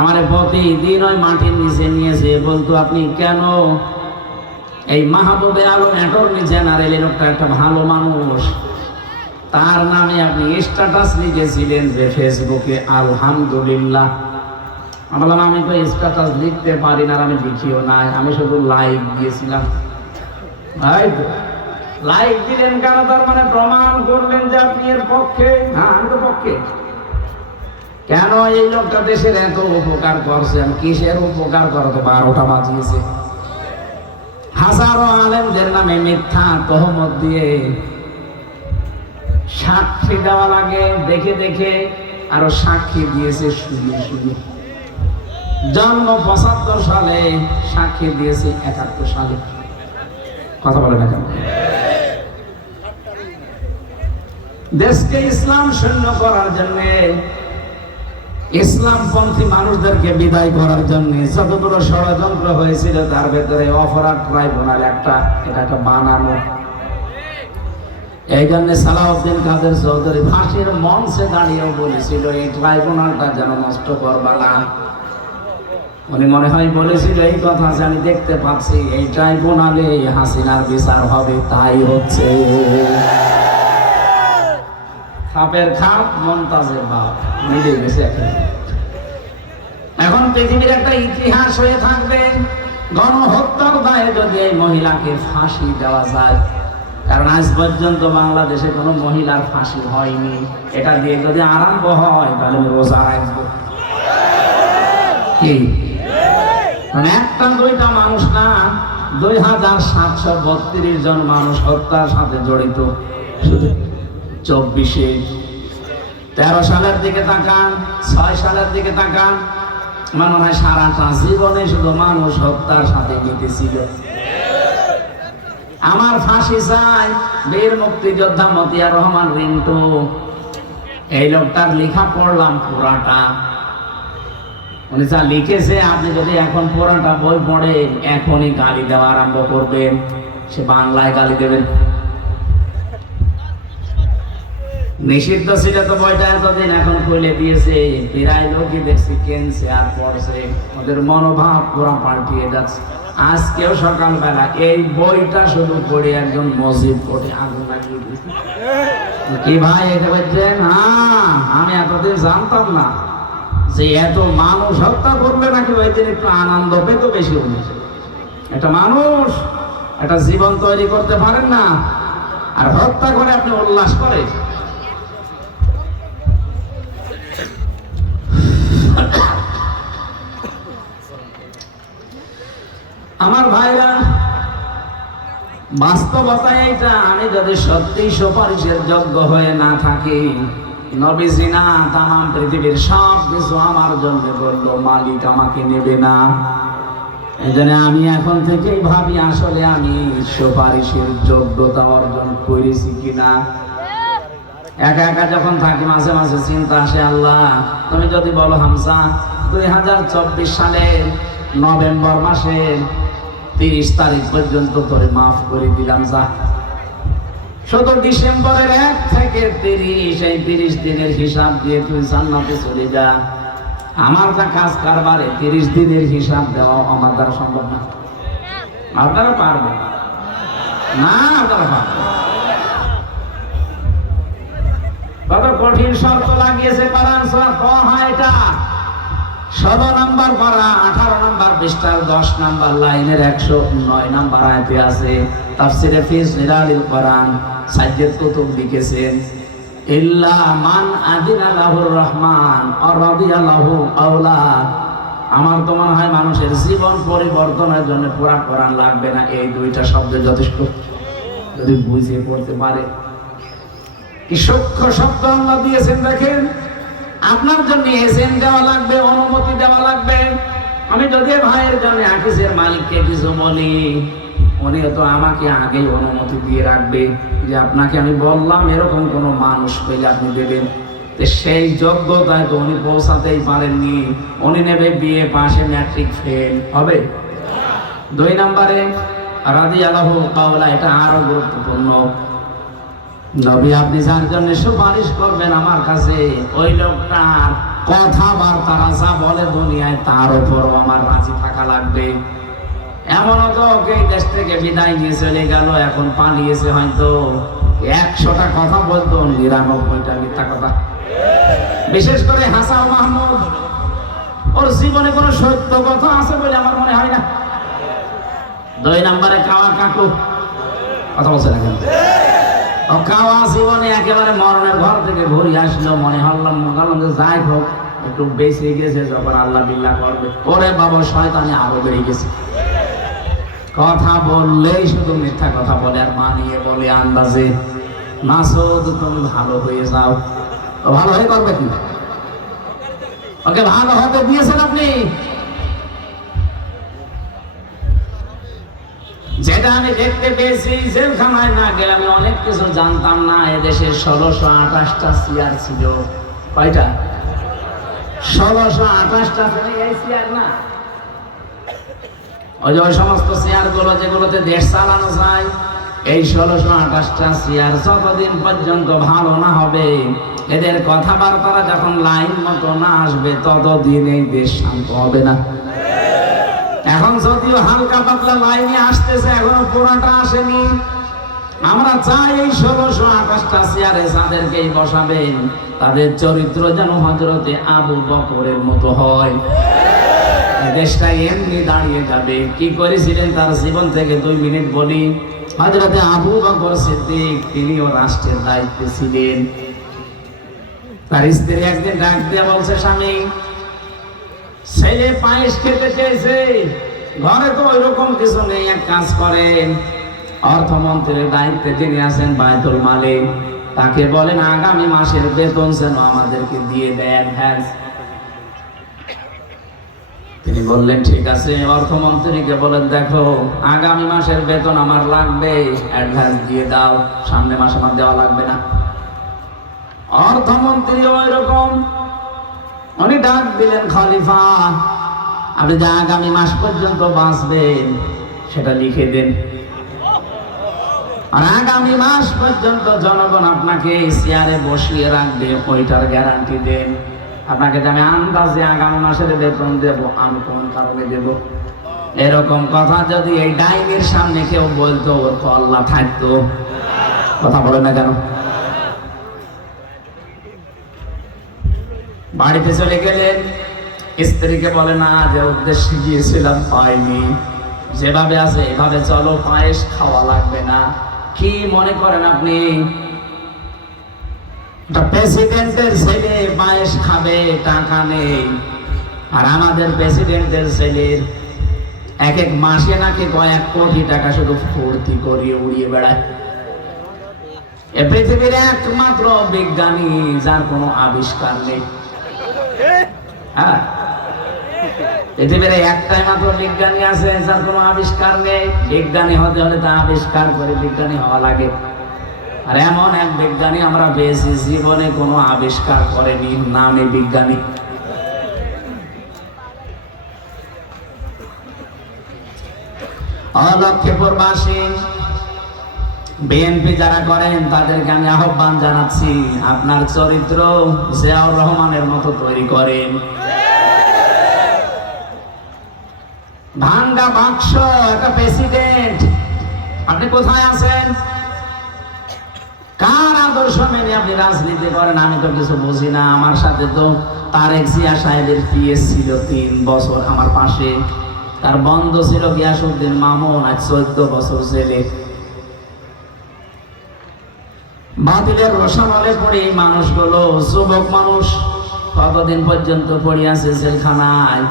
আমার প্রতিদিন ওই মাটির নিচে নিয়েছে, বলতো আপনি কেন এই মাহবুবে আলম অ্যাটর্নি জেনারেল, এই লোকটা একটা ভালো মানুষ, তার নামে আপনি স্ট্যাটাস লিখেছিলেন যে ফেসবুকে আলহামদুলিল্লাহ। আমি বললাম আমি তো স্ট্যাটাস লিখতে পারি না, আমি লিখিও নাই, আমি শুধু লাইক দিয়েছিলাম। লাইক দিলেন কেন? তার মানে প্রমাণ করলেন যে আপনি এর পক্ষে। হ্যাঁ, আমি তো পক্ষে। কেন? এই লোকটা দেশের এত উপকার করছে, আমি কিসের উপকার করো? তো 12টা বাজিয়েছে। হাজারো আলেমদের নামে মিথ্যা তহমত দিয়ে সাক্ষী দেওয়া লাগে, দেখে দেখে আরো সাক্ষী দিয়েছে শুনে শুনে। জন্ম 75 সালে, সাক্ষী দিয়েছে 71 সালে। কথা বলে না কেন? দেশকে ইসলাম শূন্য করার জন্য, ইসলামপন্থী মানুষদেরকে বিদায় করার জন্য যতগুলো ষড়যন্ত্র হয়েছিল তার ভেতরে অপরাধ ট্রাইব্যুনাল এটা একটা বানানো। এই জন্য সালাউদ্দিন কাদের চৌধুরী ফাঁসির মঞ্চে দাঁড়িয়েও বলেছিল এই ট্রাইব্যুনালটা যেন নষ্ট করবা না। উনি মনে হয় বলেছিল এই কথা যে আমি দেখতে পাচ্ছি এই ট্রাইব্যুনালে হাসিনার বিচার হবে, তাই হচ্ছে। খাপের খাপ, মমতাজের বাপ, মিলে গেছে। এখন পৃথিবীর একটা ইতিহাস হয়ে থাকবে গণহত্যার দায়ে যদি এই মহিলাকে ফাঁসি দেওয়া যায়, কারণ আজ পর্যন্ত বাংলাদেশে কোনো মহিলার ফাঁসি হয়নি। এটা দিয়ে যদি আরম্ভ হয় তাহলে আমি রোজা রাখবো। কি একটা দুইটা মানুষ না, 2732 জন মানুষ হত্যার সাথে জড়িত। শুধু 24-এ 13 সালের দিকে তাকান, 6 সালের দিকে তাকান, আমার মনে হয় সারাটা জীবনে শুধু মানুষ হত্যার সাথে জিতেছিল। আমার ফাঁসি চাই বীর মুক্তিযোদ্ধা মতিয়ার রহমান রিন্টু, এই লোকটার লেখা পড়লাম পুরাটা। উনি যা লিখেছে, আপনি যদি এখন পুরাটা বই পড়েন এখনই গালি দেওয়া আরম্ভ করবেন। সে বাংলায় গালি দেবেন। নিষিদ্ধ ছিল তো বইটা এতদিন, এখন খুলে দিয়েছে, প্রায় লোকই দেখছি কেনছে আর পড়ছে, ওদের মনোভাব পুরো পাল্টিয়ে যাচ্ছে। আজকেও সকালবেলা এই বইটা শুধু পড়ে একজন মসজিদ পড়ে আগুন লাগিয়ে দিয়েছে। কি ভাই এটা বলছেন? হ্যাঁ, আমি এতদিন জানতাম না যে এত মানুষ হত্যা করলে নাকি ওই দিন একটু আনন্দ পেত বেশি উনি। একটা মানুষ একটা জীবন তৈরি করতে পারেন না, আর হত্যা করে আপনি উল্লাস করে। আমার ভাইরা, বাস্তবতা এইটা, আমি যদি সত্যি সুপারিশের যোগ্য হয়ে না থাকি, নবীজি না তামাম পৃথিবীর সব কিছু আমার জন্য করলো, মালিক আমাকে নেবে না। এজন্য আমি এখন থেকেই ভাবি আসলে আমি সুপারিশের যোগ্যতা অর্জন করেছি কিনা। একা একা যখন থাকি মাঝে মাঝে চিন্তা আসে, আল্লাহ তুমি যদি বলো হামজা 2024 সালের নভেম্বর মাসের 30 তারিখ পর্যন্ত তোরে মাফ করে দিলাম, যা শুধু ডিসেম্বরের 1 থেকে 30 এই 30 দিনের হিসাব দিয়ে তুই জান্নাতে চলে যা। আমার যা কাজ কারবারে 30 দিনের হিসাব দেওয়া আমার দ্বারা সম্ভব না। আপনারা পারবেন না? আপনারা পারবেন? কত কঠিন শর্ত লাগিয়েছে কোরআন সূরা তাহা। এটা 16 নম্বর পারা 18 নম্বর পৃষ্ঠার 10 নম্বর লাইনের 109 নম্বর আয়াতে আছে। তাফসিরে ফি জিলালিল কোরআন সাজ্জাদ কুতুব লিখেছেন, ইল্লা মান আদিনা লাহুর রহমান আর রাদিয়া লাহু আওলা। আমার তো মনে হয় মানুষের জীবন পরিবর্তনের জন্য পুরা কোরআন লাগবে না, এই দুইটা শব্দ যথেষ্ট। যদি বুঝে পড়তে পারে কি সূক্ষ্ম শব্দ আল্লাহ দিয়েছেন দেখেন। আপনার জন্য এজেন্ট দেওয়া লাগবে, অনুমতি দেওয়া লাগবে। আমি যদি ভাইয়ের জন্য হাফিজের মালিককে কিছু বলি, উনি তো আমাকে আগেই অনুমতি দিয়ে রাখবে যে আপনাকে আমি বললাম এরকম কোনো মানুষ পেলে আপনি দেবেন। সেই যোগ্যতায় তো উনি পৌঁছাতেই পারেননি। উনি নেবে বিএ পাশে ম্যাট্রিক ফেল হবে। 2 নম্বরে রাদিয়াল্লাহু কাওলা, এটা আরো গুরুত্বপূর্ণ। নবী আপনি যার জন্য সুপারিশ করবেন আমার কাছে, ওই লোকটার কথাবার্তা যা বলে দুনিয়ায় তার উপরও আমার রাজি থাকা লাগবে। এমনও তো ওকে দেশ থেকে বিদায় নিয়ে চলে গেল, এখন পালিয়েছে, হয়তো 100টা কথা বলতো, 99টা মিথ্যা কথা। বিশেষ করে হাসান মাহমুদ, ওর জীবনে কোনো সত্য কথা আছে বলে আমার মনে হয় না। 2 নম্বরে কাওয়া কাকু, কথা বলছে না কেন? কাওয়া জীবনে একেবারে মরণের ঘর থেকে ঘুরে আসলো, মনে হল্লাম যে যাই হোক একটু বেঁচে গেছে, যখন আল্লাহ বিল্লাহ করবে, ওরে বাবা শয়তানি আরো বেড়ে গেছে। কথা বললেই শুধু মিথ্যা কথা বলে আর মানিয়ে বলে আন্দাজে। মাসুদ তুমি ভালো হয়ে যাও, তো ভালো হয়ে করবে কি? ওকে ভালো হতে দিয়েছেন আপনি? যেটা আমি দেখতে পেয়েছি, জেলখানায় না গেলে আমি অনেক কিছু জানতাম না। এদেশে 1628টা চেয়ার ছিল। কয়টা? 1628টা। এই চেয়ার না, ওই যে ওই সমস্ত চেয়ার গুলো যেগুলোতে দেশ চালানো যায়, এই 1628টা চেয়ার যতদিন পর্যন্ত ভালো না হবে, এদের কথাবার্তারা যখন লাইন মতো না আসবে, ততদিন এই দেশ শান্ত হবে না। এখন যদিও হালকা পাতলা লাইনে আসতেছে, এখনো পুরাটা আসেনি। আমরা চাই এই 1628টা চেয়ারে যাদেরকেই বসাবেন, তাদের চরিত্র যেন হযরতে আবু বকরের মতো হয়। দেশটা এমনি দাঁড়িয়ে যাবে। কি করেছিলেন তার জীবন থেকে 2 মিনিট বলি। হযরতে আবু বকর সিদ্দিক, তিনিও রাষ্ট্রের দায়িত্বে ছিলেন। তার স্ত্রী একদিন ডাক দিয়ে বলছে, স্বামী ছেলে পায়েস খেতে চেয়েছে, ঘরে তো ওইরকম কিছু নেই, এক কাজ করেন, অর্থমন্ত্রীর দায়িত্বে যিনি আছেন বায়তুল মালে, তাকে বলেন আগামী মাসের বেতন যেন আমাদেরকে দিয়ে দেয় অ্যাডভান্স। তিনি বললেন ঠিক আছে। অর্থমন্ত্রীকে বলেন দেখো আগামী মাসের বেতন আমার লাগবে, অ্যাডভান্স দিয়ে দাও, সামনে মাস আমার দেওয়া লাগবে না। অর্থমন্ত্রী ওই রকম, উনি ডাক দিলেন, খলিফা আপনি যে আগামী মাস পর্যন্ত বাঁচবেন সেটা লিখে দেন, আর আগামী মাস পর্যন্ত জনগণ আপনাকে চেয়ারে বসিয়ে রাখবে, ওইটার গ্যারান্টি দেন। আপনাকে যে আমি আন্দাজে আগামী মাসের বেতন দেব, আমি কোন কারণে দেব? এরকম কথা যদি এই ডাইনির সামনে কেউ বলতো, ওর তো আল্লাহ থাকতো। কথা বলে না কেন? বাড়িতে চলে গেলেন, স্ত্রীকে বলে না, যে উদ্দেশ্যে গিয়েছিলাম পাইনি, যেভাবে আছে এভাবে চলো, পায়েস খাওয়া লাগবে না। কি মনে করেন আপনি প্রেসিডেন্টের ছেলে পায়েস খাবে, টাকা নেই? আর আমাদের প্রেসিডেন্টের ছেলের এক এক মাসে নাকি কয়েক কোটি টাকা শুধু ফুর্তি করিয়ে উড়িয়ে বেড়ায়। এ পৃথিবীর একমাত্র বিজ্ঞানী যার কোনো আবিষ্কার নেই। হ্যাঁ, পৃথিবীর একটাই মাত্র বিজ্ঞানী আছে যার কোনো আবিষ্কার নেই। বিজ্ঞানী হতে হলে তা আবিষ্কার করে বিজ্ঞানী হওয়া লাগে। আর এমন এক বিজ্ঞানী আমরা পেয়েছি জীবনে কোনো আবিষ্কার করেনি, নামে বিজ্ঞানী। লক্ষ্মীপুরবাসী বিএনপি যারা করেন তাদেরকে আমি আহ্বান জানাচ্ছি, আপনার চরিত্র জিয়াউর রহমানের মতো তৈরি করেন। ভাঙ্গা বাক্স একটা প্রেসিডেন্ট, আপনি কোথায় আছেন? কার আদর্শ মেনে আপনি রাজনীতি করেন? আমি তো কিছু বুঝি না। আমার সাথে তো তারেক জিয়া সাহেবের পিএস ছিল 3 বছর আমার পাশে, তার বন্ধ ছিল গিয়াসউদ্দিন মামুন, আজ 14 বছর জেলে। বাতিলের রসামলে পড়ে এই মানুষগুলো, যুবক মানুষ কতদিন পর্যন্ত পড়ে আছে জেলখানায়।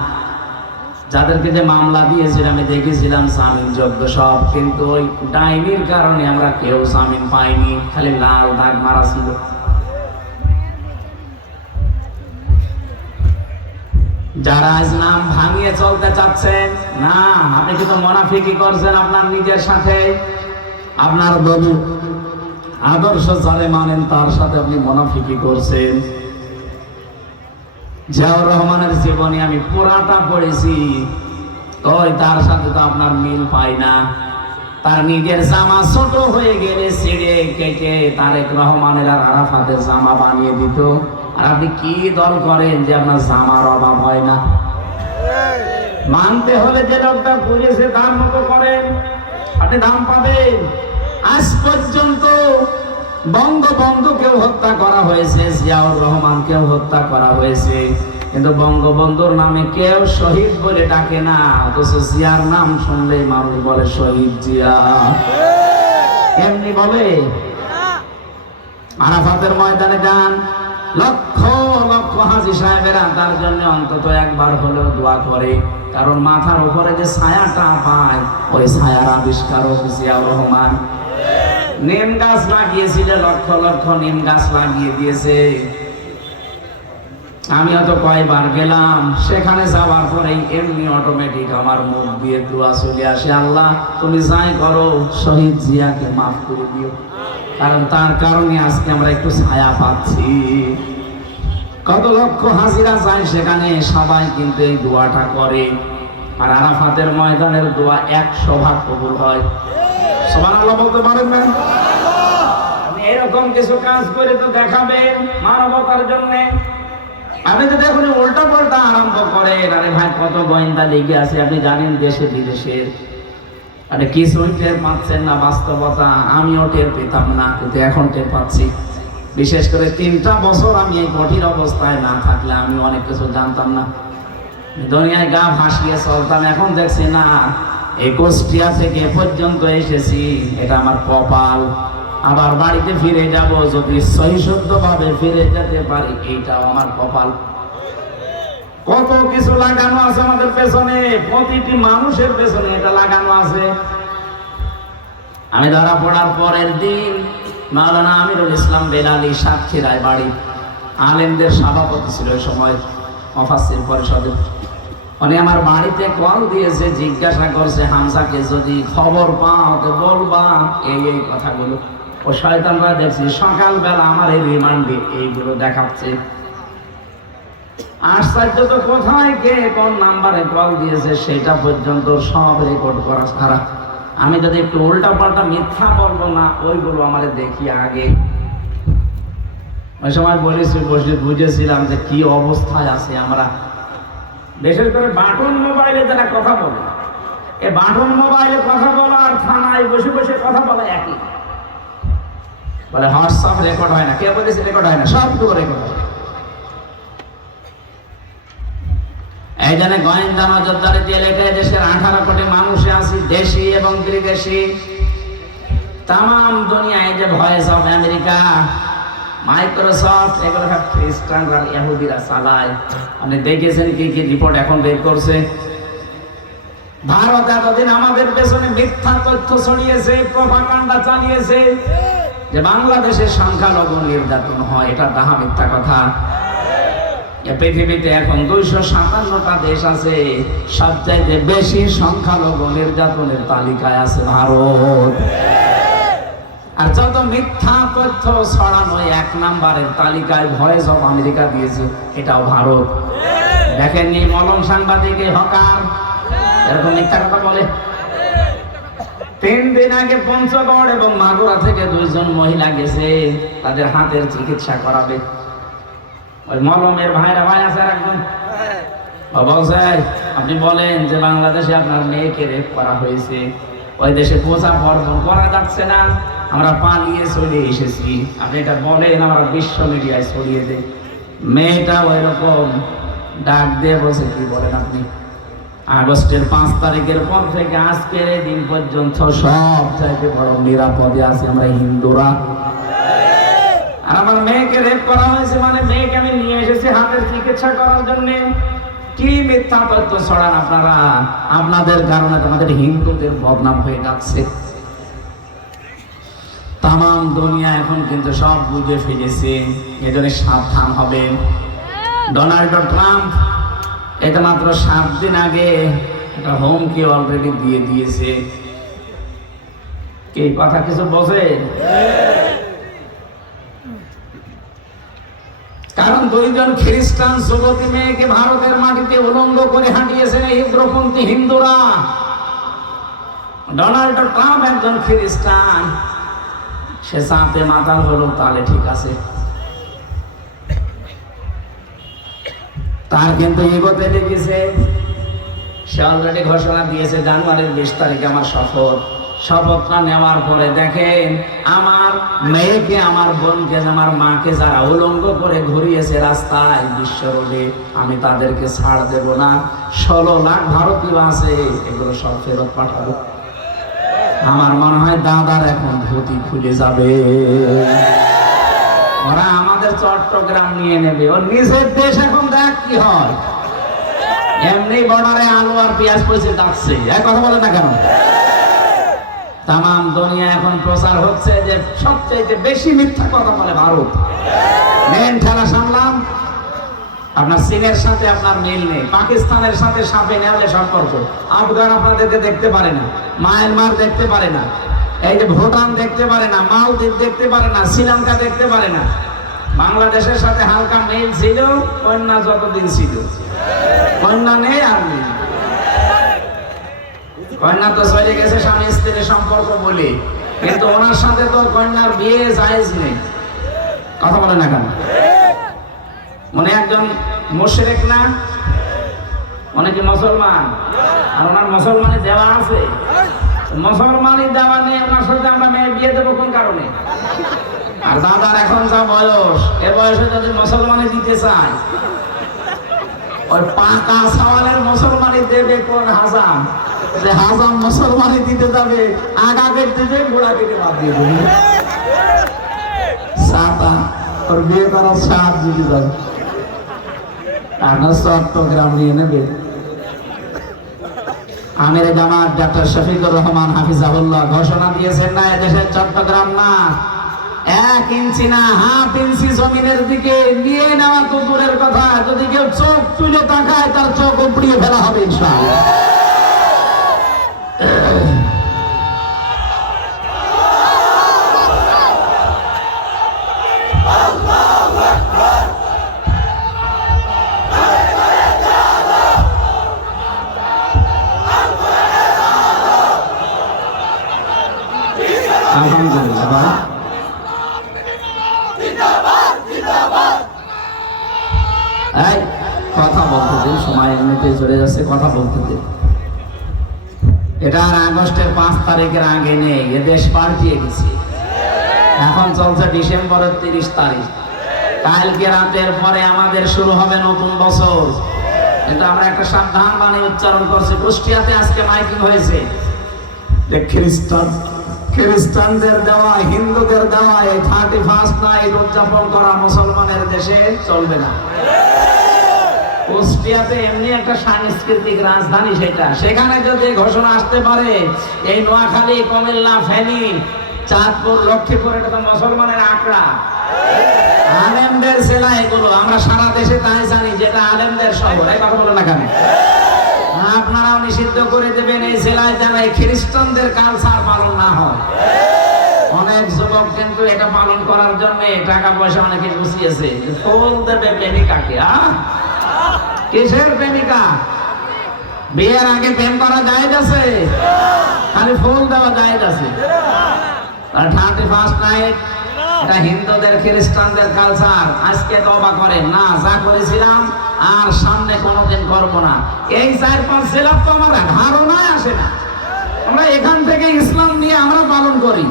যাদেরকে যে মামলা দিয়েছিল আমি দেখেছিলাম জামিন যোগ্য সব, কিন্তু ওই ডাইনির কারণে আমরা কেউ জামিন পাইনি, খালি লাল দাগ মারা ছিল। যারা আজ নাম ভাঙিয়ে চলতে চাচ্ছেন, না, আপনি কিন্তু মুনাফিকি করছেন আপনার নিজের সাথে। আপনার দল আদর্শ যারে মানেন তার সাথে আপনি মুনাফিকি করছেন। জিয়াউর রহমানের জীবনী আমি পুরাটা পড়েছি, ওই তার সাথে তো আপনার মিল পাই না। তার নিজের জামা ছোট হয়ে গেলে ছিঁড়ে কেটে তারেক রহমানের আর আরাফাতের জামা বানিয়ে দিত। আর আপনি কি দল করেন যে আপনার জামার অভাব হয় না? মানতে হলে যে লোকটা বুঝেছে তার মতো করেন, আপনি দাম পাবেন। আজ পর্যন্ত বঙ্গবন্ধুকেও হত্যা করা হয়েছে, জিয়াউর রহমানকেও হত্যা করা হয়েছে, কিন্তু বঙ্গবন্ধুর নামে কেউ শহীদ বলে ডাকে না, অথচ জিয়ার নাম শুনলে মানুষ বলে শহীদ জিয়া। এমনি বলে? আরাফাতের ময়দানে যান, লক্ষ লক্ষ হাজী সাহেবেরা তার জন্য অন্তত একবার হলেও দোয়া করে, কারণ মাথার উপরে যে ছায়াটা পায় ওই ছায়ার আবিষ্কারক জিয়াউর রহমান। নিম গাছ লাগিয়েছিল, লক্ষ লক্ষ নিম গাছ লাগিয়ে দিয়েছে। আমিও তো কয়বার গেলাম, সেখানে যাওয়ার পরেই এমনি অটোমেটিক আমার মুখ দিয়ে দোয়া চলে আসে, আল্লাহ তুমি যাই করো শহীদ জিয়াকে মাফ করে দিও, কারণ তার কারণে আজকে আমরা একটু ছায়া পাচ্ছি। কত লক্ষ হাজিরা যায় সেখানে, সবাই কিন্তু এই দোয়াটা করে। আর আরাফাতের ময়দানের দোয়া 100 কবুল হয়। সুবহানাল্লাহ বলতে পারেন না? আপনি এরকম কিছু কাজ করে তো দেখাবেন মানবতার জন্য। আপনি যদি এখন উল্টা পাল্টা আরম্ভ করেন, আরে ভাই কত গোয়েন্দা লেগে আছে আপনি জানেন দেশে বিদেশের, আরে কিছুই টের পাচ্ছেন না বাস্তবতা। আমিও টের পেতাম না, কিন্তু এখন টের পাচ্ছি। বিশেষ করে 3টা বছর আমি এই কঠিন অবস্থায় না থাকলে আমি অনেক কিছু জানতাম না। দুনিয়ায় গা ভাসিয়ে চলতাম, এখন দেখছি না, এই কুষ্টিয়া থেকে পর্যন্ত এসেছি, এটা আমার কপাল। আবার বাড়িতে ফিরে যাব, যদি সহিষ্ণুভাবে ফিরে যেতে পারি, এইটাও আমার কপাল। কত কিছু লাগানো আছে আমাদের পেছনে, প্রতিটি মানুষের পেছনে এটা লাগানো আছে। আমি ধরা পড়ার পরের দিন মাওলানা আমিরুল ইসলাম বেলালী সাতক্ষীরায় বাড়ি, আলেমদের সভাপতি ছিল ওই সময় মুফাসসির পরিষদে। উনি আমার বাড়িতে কল দিয়েছে, জিজ্ঞাসা করছে হামজাকে যদি খবর পাও তো বলবা এই এই কথাগুলো। ও শয়তানরা দেখছি সকালবেলা আমার এই রিমান্ডে এইগুলো দেখাচ্ছে। আশ্চর্য তো, কোথায় কে কোন নাম্বারে কল দিয়েছে সেটা পর্যন্ত সব রেকর্ড করা ছাড়া। আমি যদি একটু উল্টা পাল্টা মিথ্যা বলবো না, ওইগুলো আমাদের দেখি আগে। ওই সময় বলেছি, বুঝেছিলাম যে কি অবস্থায় আছে আমরা। বিশেষ করে বাটন মোবাইলে যারা কথা বলে, এই বাটন মোবাইলে কথা বলা আর থানায় বসে বসে কথা বলা একই। বলে হোয়াটসঅ্যাপ রেকর্ড হয় না, কে বলেছে রেকর্ড হয় না? সবটুকু রেকর্ড হয়। এই জন্য গোয়েন্দা নজরদারি দিয়ে লেখে দেশের 18 কোটি মানুষে আছে দেশি এবং বিদেশি। তাম দুনিয়ায় যে ভয়েস অফ আমেরিকা, মাইক্রোসফট, এগুলো সব খ্রিস্টানরা ইহুদিরা চালায়। আপনি দেখেছেন কি কি রিপোর্ট এখন বের করছে। ভারত এতদিন আমাদের পেছনে মিথ্যা তথ্য ছড়িয়েছে, প্রপাগান্ডা চালিয়েছে যে বাংলাদেশের সংখ্যালঘু নির্যাতন হয়, এটা ডাহা মিথ্যা কথা। পৃথিবীতে এখন 257টা দেশ আছে, সবচাইতে বেশি সংখ্যালঘু নির্যাতনের তালিকায় আছে ভারত। আর যত মিথ্যা তথ্য ছড়ানো 1 নম্বরের তালিকায় ভয়েস অফ আমেরিকা দিয়েছে, এটাও ভারত। দেখেননি মলম সাংবাদিক হকার এরকম মিথ্যা কথা বলে। 3 দিন আগে পঞ্চগড় এবং মাগুরা থেকে 2 জন মহিলা গেছে তাদের হাতের চিকিৎসা করাবে। ওই মলমের ভাইরা ভাই আছে একজন বলছে, আপনি বলেন যে বাংলাদেশে আপনার মেয়েকে রেপ করা হয়েছে, ওই দেশে পোষা বর্জন করা যাচ্ছে না, আমরা পালিয়ে চলে এসেছি, আপনি এটা বলেন, আমরা বিশ্ব মিডিয়ায় ছড়িয়ে দেই। মেয়েটা ওই রকম ডাক দিয়ে বলছে, কি বলেন আপনি? আগস্টের 5 তারিখের পর থেকে আজকের এই দিন পর্যন্ত সব চাইতে বড় নিরাপদে আছি আমরা হিন্দুরা। আর আমার মেয়েকে রেপ করা হয়েছে মানে মেয়েকে আমি নিয়ে এসেছি হাতের চিকিৎসা করার জন্য। কি মিথ্যা তথ্য ছড়ান আপনারা! আপনাদের কারণে তোমাদের হিন্দুদের বদনাম হয়ে যাচ্ছে। তাম দুনিয়া এখন কিন্তু সব বুঝে ফেলেছে, এজন্য সাবধান হবেন। ডোনাল্ড ট্রাম্প এটা মাত্র 7 দিন আগে একটা হুমকি অলরেডি দিয়ে দিয়েছে। এই কথা কিছু বোঝে? কারণ 2 জন খ্রিস্টান যুবতী মেয়েকে ভারতের মাটিতে উলঙ্গ করে হাঁটিয়েছেন এই উগ্রপন্থী হিন্দুরা। ডোনাল্ড ট্রাম্প একজন খ্রিস্টান, সে সাথে মাতাল হলো, তাহলে ঠিক আছে, তার কিন্তু এগোতে লেগেছে। সে অলরেডি ঘোষণা দিয়েছে জানুয়ারির 20 তারিখে আমার শপথটা নেওয়ার পরে দেখেন আমার মেয়েকে, আমার বোনকে, আমার মাকে যারা উলঙ্গ করে ঘুরিয়েছে রাস্তায় বিশ্ব রোডে, আমি তাদেরকে ছাড় দেব না। 16 লাখ ভারতীয় আছে, এগুলো সব ফেরত পাঠাবো। আমার মনে হয় দাদার এখন ধুতি খুলে যাবে, ওরা আমাদের চট্টগ্রাম নিয়ে নেবে। ওর নিজের দেশ এখন দেখ কি হয়, এমনি বর্ডারে আলু আর পেঁয়াজ পয়সা যাচ্ছে। এক কথা বলে না কেন? তাম দুনিয়া এখন প্রচার হচ্ছে যে সবচেয়ে বেশি মিথ্যা কথা বলে ভারত। মেন ঠেলা সামলাম। আপনার চীনের সাথে আপনার মিল নেই, পাকিস্তানের সাথে সাপে নেওয়ালে সম্পর্ক, আফগান আপনাদেরকে দেখতে পারে না, মায়ানমার দেখতে পারে না, এই যে ভুটান দেখতে পারে না, মালদ্বীপ দেখতে পারে না, শ্রীলঙ্কা দেখতে পারে না। বাংলাদেশের সাথে হালকা মিল ছিল, কন্যা যতদিন ছিল, কন্যা নেই আর নেই। কন্যা তো চলে গেছে স্বামী স্ত্রীর সম্পর্ক বলে, কিন্তু ওনার সাথে তো কন্যার বিয়ে জায়েজ নেই। কথা বলে না কেন? মনে একজন মুশরিক না, মনে কি মুসলমান, আর ওনার মুসলমানি দেওয়া আছে। মুসলমানি দেওয়া নেই, ওনার সাথে আমরা মেয়ে বিয়ে দেবো কোন কারণে? আর দাদার এখন যা বয়স, এ বয়সে যদি মুসলমানি দিতে চায়, ওই পাকা সওয়ালের মুসলমানি দেবে কোন হাজাম? যে হাজাম মুসলমানি দিতে যাবে, আগা কেটে যে গোড়া কেটে বাদ দিয়ে দেবে। সাতা ওর বিয়ে করার 7 দিতে যাবে, চট্টগ্রাম নিয়ে নেবে। আমির জামাত ডক্টর শফিকুর রহমান হাফিজাহুল্লাহ ঘোষণা দিয়েছেন না, এদেশের চট্টগ্রাম না 1 ইঞ্চি না ½ ইঞ্চি জমিনের দিকে নিয়ে নেওয়া তো দূরের কথা, যদি কেউ চোখ তুলে তাকায় তার চোখ উপড়িয়ে ফেলা হবে ইনশাআল্লাহ। আলহামদুলিল্লাহ। এই কথা বলতে দিন, সময় এমনিতে চলে যাচ্ছে, কথা বলতে দিন। এটা আর আগস্টের 5 তারিখের আগে নেই, এ দেশ পাল্টিয়ে গেছে। এখন চলছে ডিসেম্বরের 30 তারিখ। কালকে রাতের পরে আমাদের শুরু হবে নতুন বছর। কিন্তু আমরা একটা সাবধান বাণী উচ্চারণ করছি। কুষ্টিয়াতে আজকে মাইকিং হয়েছে যে খ্রিস্টানদের দেওয়া, হিন্দুদের দেওয়া এই 31 নাইট উদযাপন করা মুসলমানের দেশে চলবে না। কুষ্টিয়াতে এমনি একটা সাংস্কৃতিক রাজধানী, সেখানে যদি ঘোষণা আসতে পারে এই নোয়াখালী, কুমিল্লা, ফেনী, চাঁদপুর, লক্ষ্মীপুর, এটা তো মুসলমানের আঁকড়া, আলেমদের জেলা এগুলো। আমরা সারা দেশে তাই জানি যেটা আলেমদের শহর। এই কথা বলো না কেন? আপনারাও নিষিদ্ধ করে দেবেন এই জেলায় যেন এই খ্রিস্টানদের কালচার পালন না হয়। অনেক যুবক কিন্তু এটা পালন করার জন্য টাকা পয়সা অনেকে গুছিয়েছে। ফুল দেবে প্রেমিকাকে। কিসের প্রেমিকা? বিয়ের আগে প্রেম করা যায় আছে? খালি ফুল দেওয়া যায় আছে। 31 নাইট এটা হিন্দুদের, খ্রিস্টানদের কালচার। আজকে তওবা করেন না, যা করেছিলাম আর সামনে কোনোদিন করবো না। এই 4-5 জেলা তো আমার ধারণায় আসে না। আমরা এখান থেকে ইসলাম নিয়ে আমরা পালন করি।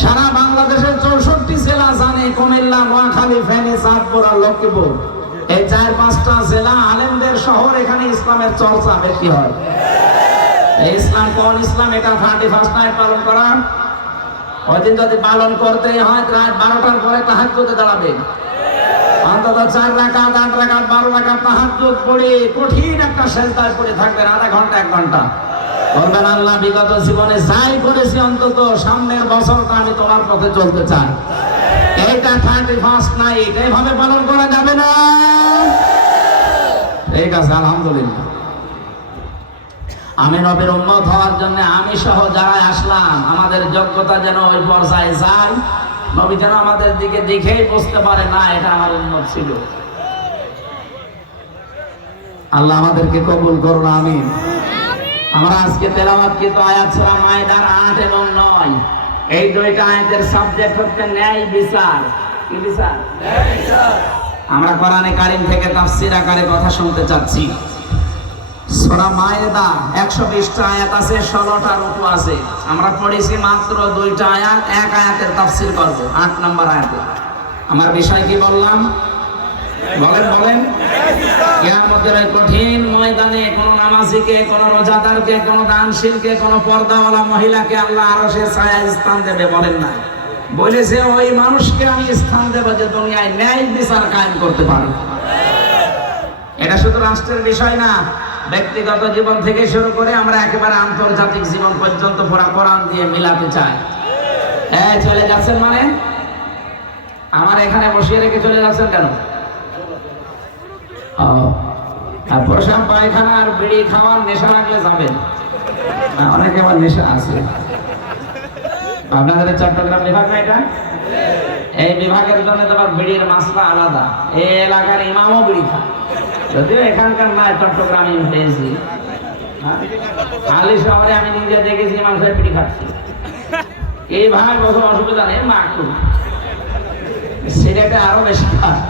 সারা বাংলাদেশের 64 জেলা জানে, কুমিল্লা, নোয়াখালী, ফেনী, চাঁদপুর আর লক্ষ্মীপুর, এই 4-5টা জেলা আলেমদের শহর। এখানে ইসলামের চর্চা বেশি হয়। এই ইসলাম কোন ইসলাম? এটা 31 নাইট পালন করা। ওইদিন যদি পালন করতেই হয় রাত 12টার পরে তাহাজ্জুদে দাঁড়াবেন। অন্তত 4 রাকাত, 8 রাকাত, 12 রাকাত তাহাজ্জুদ পড়ে কঠিন একটা সেজদায় পড়ে থাকবেন আধা ঘন্টা 1 ঘন্টা। বলবেন, আল্লাহ বিগত জীবনে যাই করেছি অন্তত সামনের বছরটা আমি তোমার পথে চলতে চাই। এইটা 31 নাইট এইভাবে পালন করা যাবে না। ঠিক আছে, আলহামদুলিল্লাহ। আমি নবীর উম্মত হওয়ার জন্য আমি সহ যারা আসলাম, আমাদের যোগ্যতা যেন ওই পর্যায়ে যায়। নবী যেন আমাদের দিকে দেখেই বুঝতে পারে না এটা আমার উম্মত ছিল। আল্লাহ আমাদেরকে কবুল করুন, আমিন। আমরা আজকে তেলাওয়াতকৃত আয়াত সূরা মায়েদার 8 এবং 9, এই দুইটা আয়াতের সাবজেক্ট হচ্ছে ন্যায় বিচার। কি বিচার? ন্যায় বিচার। আমরা কোরআনে কারীম থেকে তাফসীর আকারে কথা শুনতে চাচ্ছি। সূরা মায়েদা 120টা আয়াত আছে, 16টা রুকু আছে। আমরা পড়েছি মাত্র 2টা আয়াত, এক আয়াতের তাফসীর করব, 8 নম্বর আয়াতে। আমার বিষয় কি বললাম? বলেন। কিয়ামতের এই কঠিন ময়দানে কোন নামাজীকে, কোন রোজাদারকে, কোন দানশীলকে, কোন পর্দাওয়ালা মহিলাকে আল্লাহ আরশের ছায়ায় স্থান দেবে বলেন না? বলেছে ওই মানুষকে আমি স্থান দেব যে দুনিয়ায় ন্যায় বিচার কায়েম করতে পারে। এটা শুধু রাষ্ট্রের বিষয় না, ব্যক্তিগত জীবন থেকে শুরু করে আমরা একেবারে আন্তর্জাতিক জীবন পর্যন্ত পুরা কোরআন দিয়ে মিলাতে চাই। চলে যাচ্ছেন মানে? আমার এখানে বসিয়ে রেখে চলে যাচ্ছেন কেন? আর প্রসাব পায়খানা আর বিড়ি খাওয়ার নেশা লাগলে যাবেন। অনেকে আমার নেশা আছে। আপনাদের চট্টগ্রাম বিভাগ না এটা? এই বিভাগের জন্য তোমার বিড়ির মাসলা আলাদা। এই এলাকার ইমামও বিড়ি খায়, যদিও এখানকার নয়, চট্টগ্রামে পেয়েছি। আলী শহরে আমি নিজে দেখেছি ইমাম সাহেব বিড়ি খাচ্ছি। এই ভাগ বছর অসুবিধা নেই, মাকু সিলেটে আরো বেশি খায়।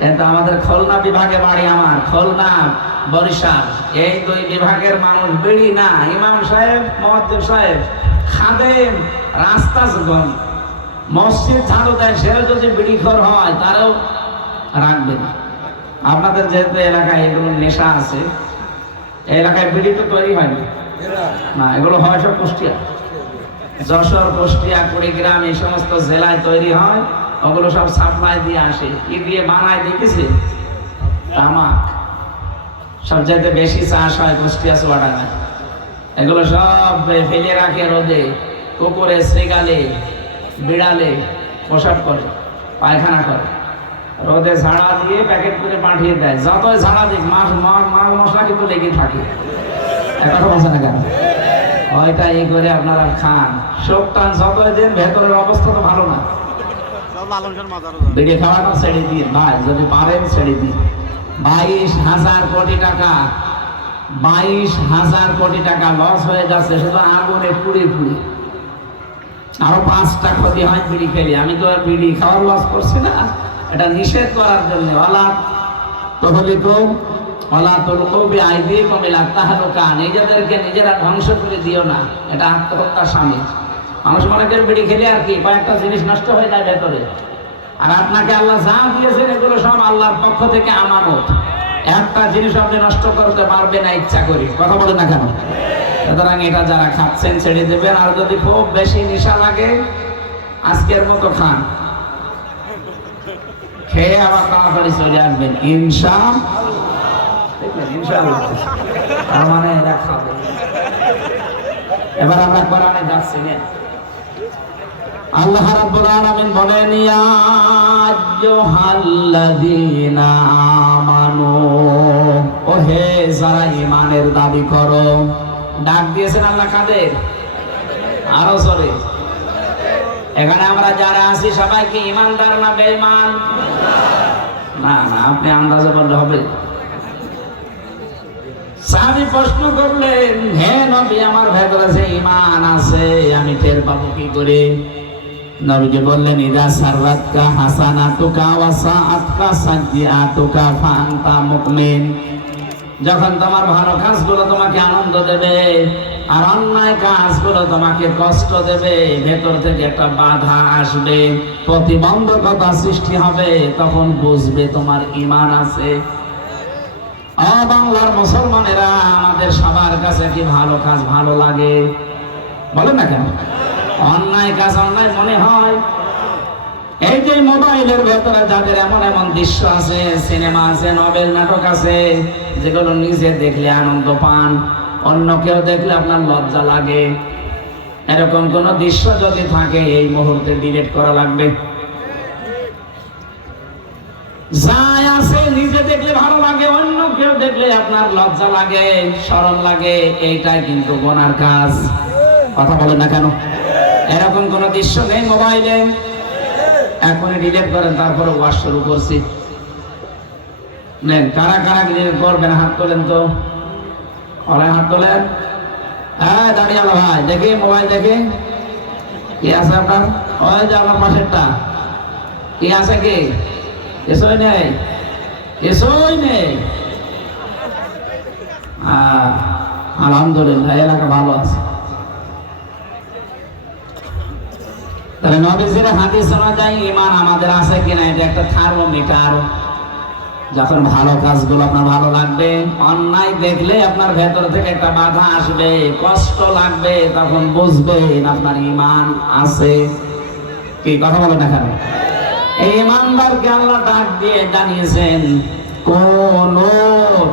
কিন্তু আমাদের খুলনা বিভাগে বাড়ি, আমার খুলনা, বরিশাল, এই 2 বিভাগের মানুষ বিড়ি না। ইমাম সাহেব, মুয়াজ্জিন সাহেব, খাদেম, রাস্তা মসজিদ ঝাড়ু দেয়, সেও যদি বিড়িখোর হয় তারও রাখবেন। আপনাদের যেহেতু এলাকায় এগুলো নেশা আছে, এই এলাকায় বিড়ি তো তৈরি হয়নি না, এগুলো হয় সব কুষ্টিয়া, যশোর, কুষ্টিয়া, কুড়িগ্রাম, এই সমস্ত জেলায় তৈরি হয়। ওগুলো সব সাপ্লাই দিয়ে আসে। কি দিয়ে বানায় দেখেছে? তামাক। সবচেয়ে বেশি চাষ হয় কুষ্টিয়া, চুয়াডাঙ্গায়। এগুলো সব ফেলে রাখে রোদে, কুকুরে, শ্রীগালে, বিড়ালে প্রসাব করে, পায়খানা করে, রোদে ঝাড়া দিয়ে প্যাকেট করে পাঠিয়ে দেয়। যতই ঝাড়া দিক মাছ মশলা কিন্তু লেগে থাকে। কথা বলছে না কেন? ওইটা এই করে আপনারা খান, শোক টান যতই দিন, ভেতরের অবস্থা তো ভালো না। বিড়ি খাওয়াটা ছেড়ে দিন ভাই, যদি পারেন ছেড়ে দিন। 22,000 কোটি টাকা, 22,000 কোটি টাকা লস হয়ে যাচ্ছে শুধু আগুনে পুড়ে পুড়ে। আরো 5টা ক্ষতি হয় বিড়ি খেলে। আমি তো আর বিড়ি খাওয়ার লস করছি না, এটা নিষেধ করার জন্য। নিজেদেরকে নিজেরা ধ্বংস করে দিও না, এটা আত্মহত্যার সামিল। মানুষ মনে করে বিড়ি খেলে আর কি কয়েকটা জিনিস নষ্ট হয়ে যায় ভেতরে। আর আপনাকে আল্লাহ যা দিয়েছেন এগুলো সব আল্লাহর পক্ষ থেকে আমানত। একটা জিনিস আপনি নষ্ট করতে পারবেন না ইচ্ছা করি, কথা বলেন না কেন? সুতরাং এটা যারা খাচ্ছেন ছেড়ে দেবেন, আর যদি খুব বেশি নেশা লাগে আজকের মতো খান, খেয়ে আবার তাড়াতাড়ি চলে আসবেন ইনশাআল্লাহ। তার মানে এরা খাবে। এবার আমরা কোরআনে যাচ্ছি না। আল্লাহ রাব্বুল আলামিন বলেন, ইয়া আইয়ুহাল্লাযীনা আমানু, ও হে যারা ঈমানের দাবি করো। ডাক দিয়েছেন আল্লাহ কাদের? আরো জোরে। এখানে আমরা যারা আছি সবাই কি ঈমানদার না বেঈমান? না না, আপনি আন্দাজে বললে হবে। সাহাবী প্রশ্ন করলেন, হে নবী, আমার ভেতরে যে ঈমান আছে আমি টের পাবো কি করে? নবীজি বললেন, ইদা সাররাতকা হাসানাতুকা ওয়া সাআতকা সাইয়্যাতুকা ফাআনতা মুমিন। যখন তোমার ভালো কাজগুলো তোমাকে আনন্দ দেবে আর অন্যায় কাজগুলো তোমাকে কষ্ট দেবে, ভেতর থেকে একটা বাধা আসবে, প্রতিবন্ধকতা সৃষ্টি হবে, তখন বুঝবে তোমার ঈমান আছে। বাংলার মুসলমানেরা, আমাদের সবার কাছে কি ভালো কাজ ভালো লাগে? বলেন না কেন? অন্যায় কাজ অন্যায় মনে হয়? এই যে মোবাইলের ভেতরে যাদের এমন এমন দৃশ্য আছে, সিনেমা আছে, নভেল, নাটক আছে, যেগুলো নিজে দেখলে আনন্দ পান, অন্য কেউ দেখলে আপনার লজ্জা লাগে, এরকম কোন দৃশ্য যদি থাকে এই মুহূর্তে ডিলিট করা লাগবে। যাই আছে নিজে দেখলে ভালো লাগে, অন্য কেউ দেখলে আপনার লজ্জা লাগে, শরম লাগে, এইটাই কিন্তু গুনার কাজ। কথা বলেন না কেন? এরকম কোন দৃশ্য নেই মোবাইলে? এখনই ডিলিট করেন, তারপরে ওয়াশ শুরু করছি। নেন, কারা কারা ডিলিট করবেন হাত তোলেন তো, ওরা হাত তোলেন। হ্যাঁ, দাঁড়িয়ে আলো ভাই, দেখি মোবাইল দেখি কি আছে আপনার। ওই যে আমার পাশেরটা কি আছে, কি কিছুই নেই, কিছুই নেই। আলহামদুলিল্লাহ, এলাকা ভালো আছে। তাহলে নবীজির হাদিস অনুযায়ী ঈমান আমাদের আছে কিনা, এটা একটা থার্মোমিটার। যখন ভালো কাজগুলো আপনার ভালো লাগবে, অন্যায় দেখলে আপনার ভেতর থেকে একটা বাধা আসবে, কষ্ট লাগবে, তখন বুঝবেন আপনার ঈমান আছে। কি কথা বলেন না কেন? এই ঈমানদারকে আল্লাহ ডাক দিয়ে জানিয়েছেন, কোন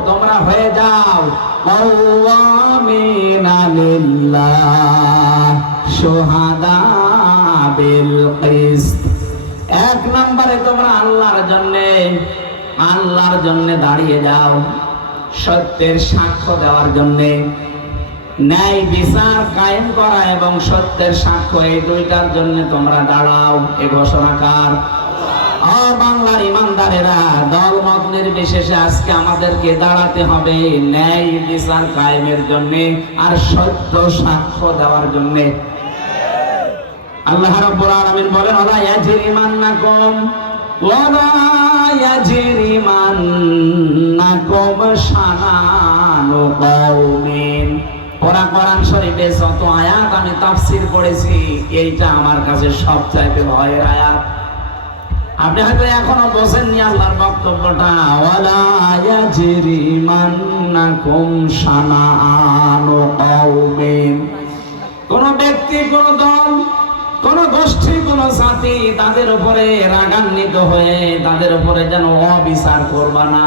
তোমরা হয়ে যাও কাওয়ামিনা লিল্লাহ শুহাদা বিল কিসত। এক নম্বরে তোমরা আল্লাহর জন্য দাঁড়িয়ে যাও, সত্যের সাক্ষ্য দেওয়ার জন্য। ন্যায় বিচার কায়েম করা এবং সত্যের সাক্ষ্য, এই দুইটার জন্য তোমরা দাঁড়াও। এ ঘোষণাকার বাংলার ইমানদারেরা, দল মত নির্বিশেষে আজকে আমাদেরকে দাঁড়াতে হবে ন্যায় বিচার কায়েমের জন্য আর সত্য সাক্ষ্য দেওয়ার জন্য। আল্লাহ রাব্বুল আলামিন বলেন, ওয়ালা ইয়াজরিমান্নাকুম শানানু কওমিন। কোরআন শরীফে যত আয়াত আমি তাফসীর করেছি, এইটা আমার কাছে সবচাইতে ভয়ের আয়াত। আপনি হয়তো এখনো বোঝেননি আল্লাহর বক্তব্যটা। ওয়ালা ইয়াজরিমান্নাকুম শানানু কওমিন। কোন ব্যক্তি, কোন দল, কোন গোষ্ঠী, কোন জাতি, তাদের উপরে রাগান্বিত হয়ে তাদের উপরে যেন অবিচার করবা না।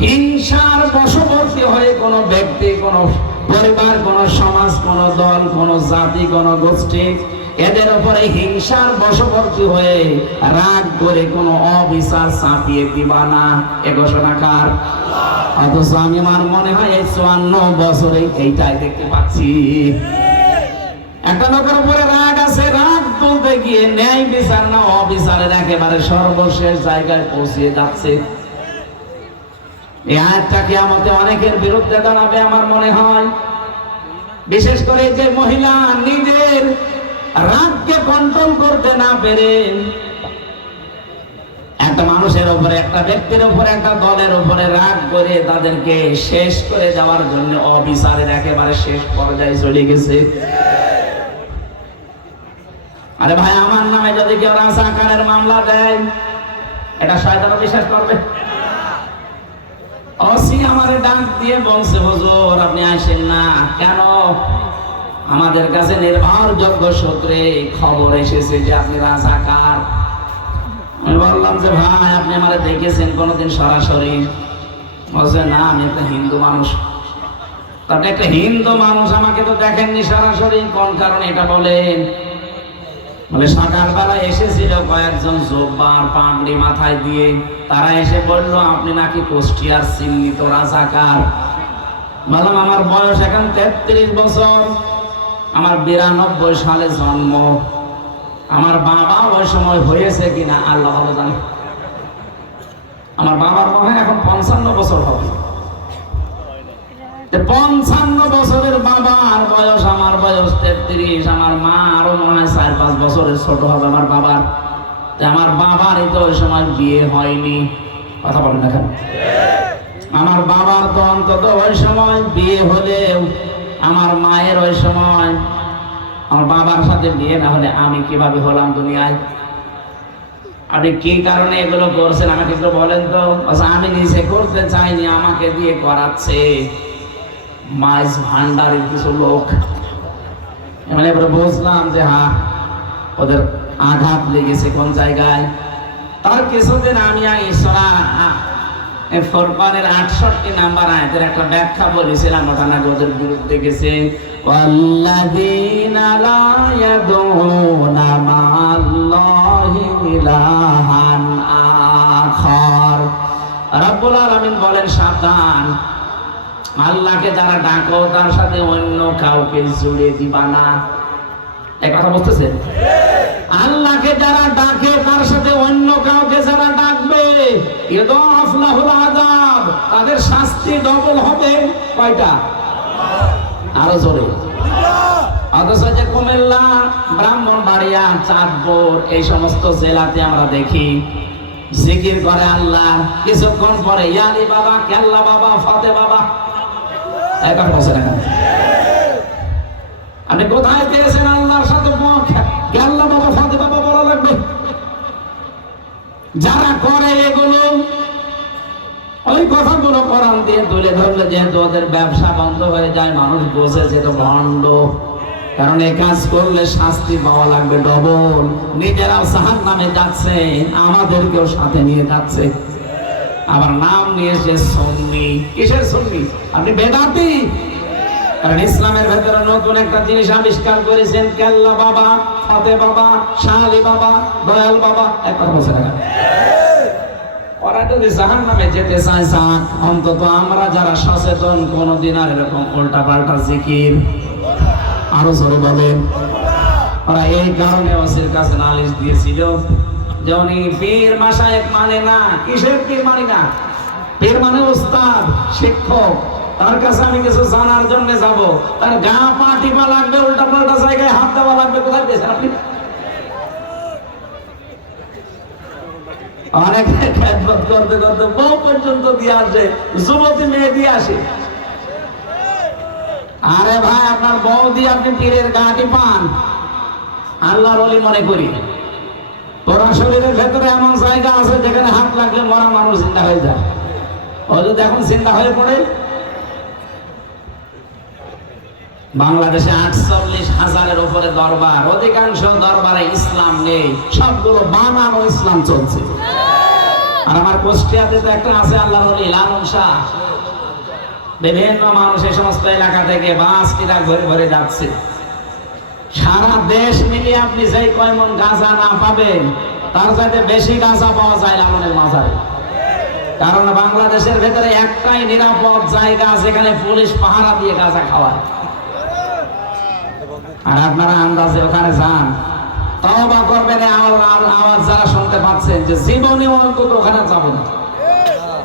হিংসার বশবর্তী হয়ে কোন ব্যক্তি, কোন পরিবার, কোন সমাজ, কোন দল, কোন জাতি, কোন গোষ্ঠী, এদের উপরে হিংসার বশবর্তী হয়ে রাগ করে কোন অবিচার চাপিয়ে দিবা না। এ ঘোষণাকার। অথচ আমি, আমার মনে হয় এই 54 বছরে এইটাই দেখতে পাচ্ছি। একটা লোকের উপরে রাগ আছে, রাগ তুলতে গিয়ে ন্যায় বিচার না অবিচারের একেবারে সর্বশেষ জায়গায় পৌঁছে যাচ্ছে। এই আয়াতটা কিয়ামতে অনেকের বিরুদ্ধে দাঁড়াবে আমার মনে হয়। বিশেষ করে যে মহিলা নিজের রাগকে কন্ট্রোল করতে না পেরে একটা মানুষের উপরে, একটা ব্যক্তির উপরে, একটা দলের উপরে রাগ করে তাদেরকে শেষ করে দেওয়ার জন্য অবিচারের একেবারে শেষ পর্যায়ে চলে গেছে। আরে ভাই, আমার নামে যদি কেউ রাজাকারের মামলা দেয়, এটা শয়তান বিশ্বাস করবে? ওসি আমারে ডাক দিয়ে বলছে, হুজুর আপনি আসেন না কেন? আমাদের কাছে নির্ভরযোগ্য সূত্রে খবর এসেছে যে আপনি রাজাকার। আমি বললাম যে ভাই আপনি আমারে দেখেছেন কোনোদিন সরাসরি? বলছে না, আমি একটা হিন্দু মানুষ। আপনি একটা হিন্দু মানুষ, আমাকে তো দেখেননি সরাসরি, কোন কারণে এটা বলেন? বলে সকালবেলা এসেছিল কয়েকজন জোব্বার পাগড়ি মাথায় দিয়ে, তারা এসে বললো আপনি নাকি কুষ্টিয়ার চিহ্নিত রাজাকার। বললাম আমার বয়স এখন 33 বছর, আমার 92 সালে জন্ম, আমার বাবা ওই সময় হয়েছে কিনা আল্লাহ ভালো জানে। আমার বাবার মনে হয় এখন 55 বছর হবে। 55 বছরের বাবার বয়স, আমার বয়স 33, আমার মা আরো মনে হয় 4-5 বছরের ছোট হবে আমার বাবার। আমার বাবার তো ওই সময় বিয়ে হয়নি, কথা বলেন না কেন? আমার বাবার তো অন্তত ওই সময় বিয়ে হলেও আমার মায়ের ওই সময়, আমার বাবার সাথে বিয়ে না হলে আমি কিভাবে হলাম দুনিয়ায়? আপনি কি কারণে এগুলো করছেন আমাকে একটু বলেন তো? আমি নিজে করতে চাইনি, আমাকে দিয়ে করাচ্ছে মাছ ভান্ডারের কিছু লোক। মানে এবারে বুঝলাম যে হ্যাঁ ওদের আঘাত লেগেছে কোন জায়গায়। তার কিছুদিন আমি ফুরকানের 68 নাম্বার আয়াতের একটা ব্যাখ্যা বলেছিলাম, ওখানে ওদের বিরুদ্ধে গেছে ওয়াল্লাযীনা লা ইয়াদউনা মা'আল্লাহি ইলাহান আখার। রব্বুল আলামিন বলেন সাবধান, আল্লাহকে যারা ডাকো তার সাথে অন্য কাউকে জুড়ে দিবা না। এই কথা বুঝতেছেন? আল্লাহকে যারা ডাকে তার সাথে অন্য কাউকে যারা ডাকবে ইউদাফ লাহুল আযাব, তাদের শাস্তি ডবল হবে। কয়টা? আরো জোরে। অথচ যে কুমিল্লা, ব্রাহ্মণবাড়িয়া, চাঁদপুর এই সমস্ত জেলাতে আমরা দেখি জিকির করে আল্লাহ, কিছুক্ষণ পরে ইয়ালি বাবা, কেল্লা বাবা, ফতে বাবা। এখন বসে আপনি কোথায় পেয়েছেন আল্লাহর সাথে কেল্লা বাবা, ফতে বাবা বলা লাগবে? যারা করে এগুলো, ওই কথাগুলো কোরআন দিয়ে তুলে ধরলে যেহেতু ওদের ব্যবসা বন্ধ হয়ে যায়, মানুষ বোঝে যে তো ভণ্ড। কারণ এই কাজ করলে শাস্তি পাওয়া লাগবে ডবল। নিজেরাও জাহান্নামে যাচ্ছে, আমাদেরকেও সাথে নিয়ে যাচ্ছে। আবার নাম নিয়েছে সুন্নি। কিসের সুন্নি? আপনি বেদাতি। কারণ ইসলামের ভেতরে নতুন একটা জিনিস আবিষ্কার করেছেন, কেল্লা বাবা, ফতে বাবা, শাহালি বাবা, দয়াল বাবা। এক কথা বলছে না, ওরা যদি জাহান্নামে যেতে চায় যাক, অন্তত আমরা যারা সচেতন কোনদিন আর এরকম উল্টা পাল্টা জিকির, আরো জোরে বলেন। ওরা এই কারণে ওসির কাছে নালিশ দিয়েছিল যে উনি পীর মাশায়েখ মানে না। কিসের পীর মানে না? পীর মানে ওস্তাদ, শিক্ষক। তার কাছে আমি কিছু জানার জন্য যাব, তার গা পা টিপা লাগবে, উল্টা পাল্টা জায়গায় হাত দেওয়া লাগবে। কোথায় পেয়েছেন আপনি? অনেকে খেদমত করতে করতে বউ পর্যন্ত দিয়ে আসে, যুবতী মেয়ে দিয়ে আসে। আরে ভাই, আপনার বউ দিয়ে আপনি পীরের গা টিপান, আল্লাহর ওলি মনে করি। তোরা শরীরের ভেতরে এমন জায়গা আছে যেখানে হাত লাগলে মরা মানুষ জিন্দা হয়ে যায়। ও যদি এখন জিন্দা হয়ে পড়ে। বাংলাদেশে 48,000-এর উপরে দরবার, অধিকাংশ দরবারে ইসলাম নেই, সবগুলো বানানো ইসলাম চলছে। আর আমার কুষ্টিয়াতে তো একটা আছে আল্লাহর ওলি লালন শাহ। বিভিন্ন মানুষ এই সমস্ত এলাকা থেকে বাস কিরা ঘুরে ঘুরে যাচ্ছে। সারা দেশ মিলিয়ে আপনি যেই কয় মন গাঁজা না পাবেন, তার চাইতে বেশি গাঁজা পাওয়া যায় লালনের মাজারে। কারণ বাংলাদেশের ভেতরে একটাই নিরাপদ জায়গা যেখানে পুলিশ পাহারা দিয়ে গাঁজা খাওয়ায়। আর আপনারা আন্দাজে ওখানে যান, তওবা করবেন। আওয়াজ যারা শুনতে পাচ্ছেন যে জীবনে অন্তত ওখানে যাবো না।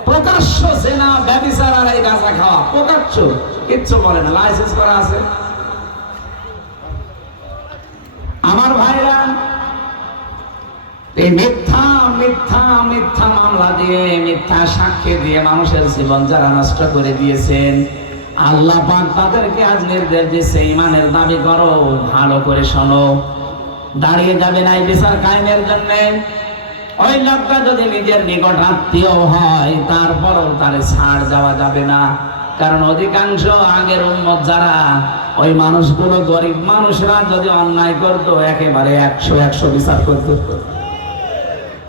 প্রকাশ্য জেনা, ব্যভিচার আর এই গাঁজা খাওয়া প্রকাশ্য, কিচ্ছু বলে না, লাইসেন্স করা আছে। আমার ভাইরা, এই মিথ্যা মিথ্যা মিথ্যা মামলা দিয়ে, মিথ্যা সাক্ষী দিয়ে মানুষের জীবন যারা নষ্ট করে দিয়েছেন, আল্লাহ পাক তাদেরকে আজ নির্দেশ দিয়েছে, ঈমানের দাবি করো, ভালো করে শোনো। দাঁড়িয়ে যাবে না এই বিচার কায়েমের জন্য। ওই লোকটা যদি নিজের নিকট আত্মীয় হয় তারপরও তার ছাড় দেওয়া যাবে না, কারণ অধিকাংশ আগের উম্মত যারা ওই মানুষগুলো গরিব মানুষরা যদি অন্যায় করতো একেবারে 100 বিচার করতো,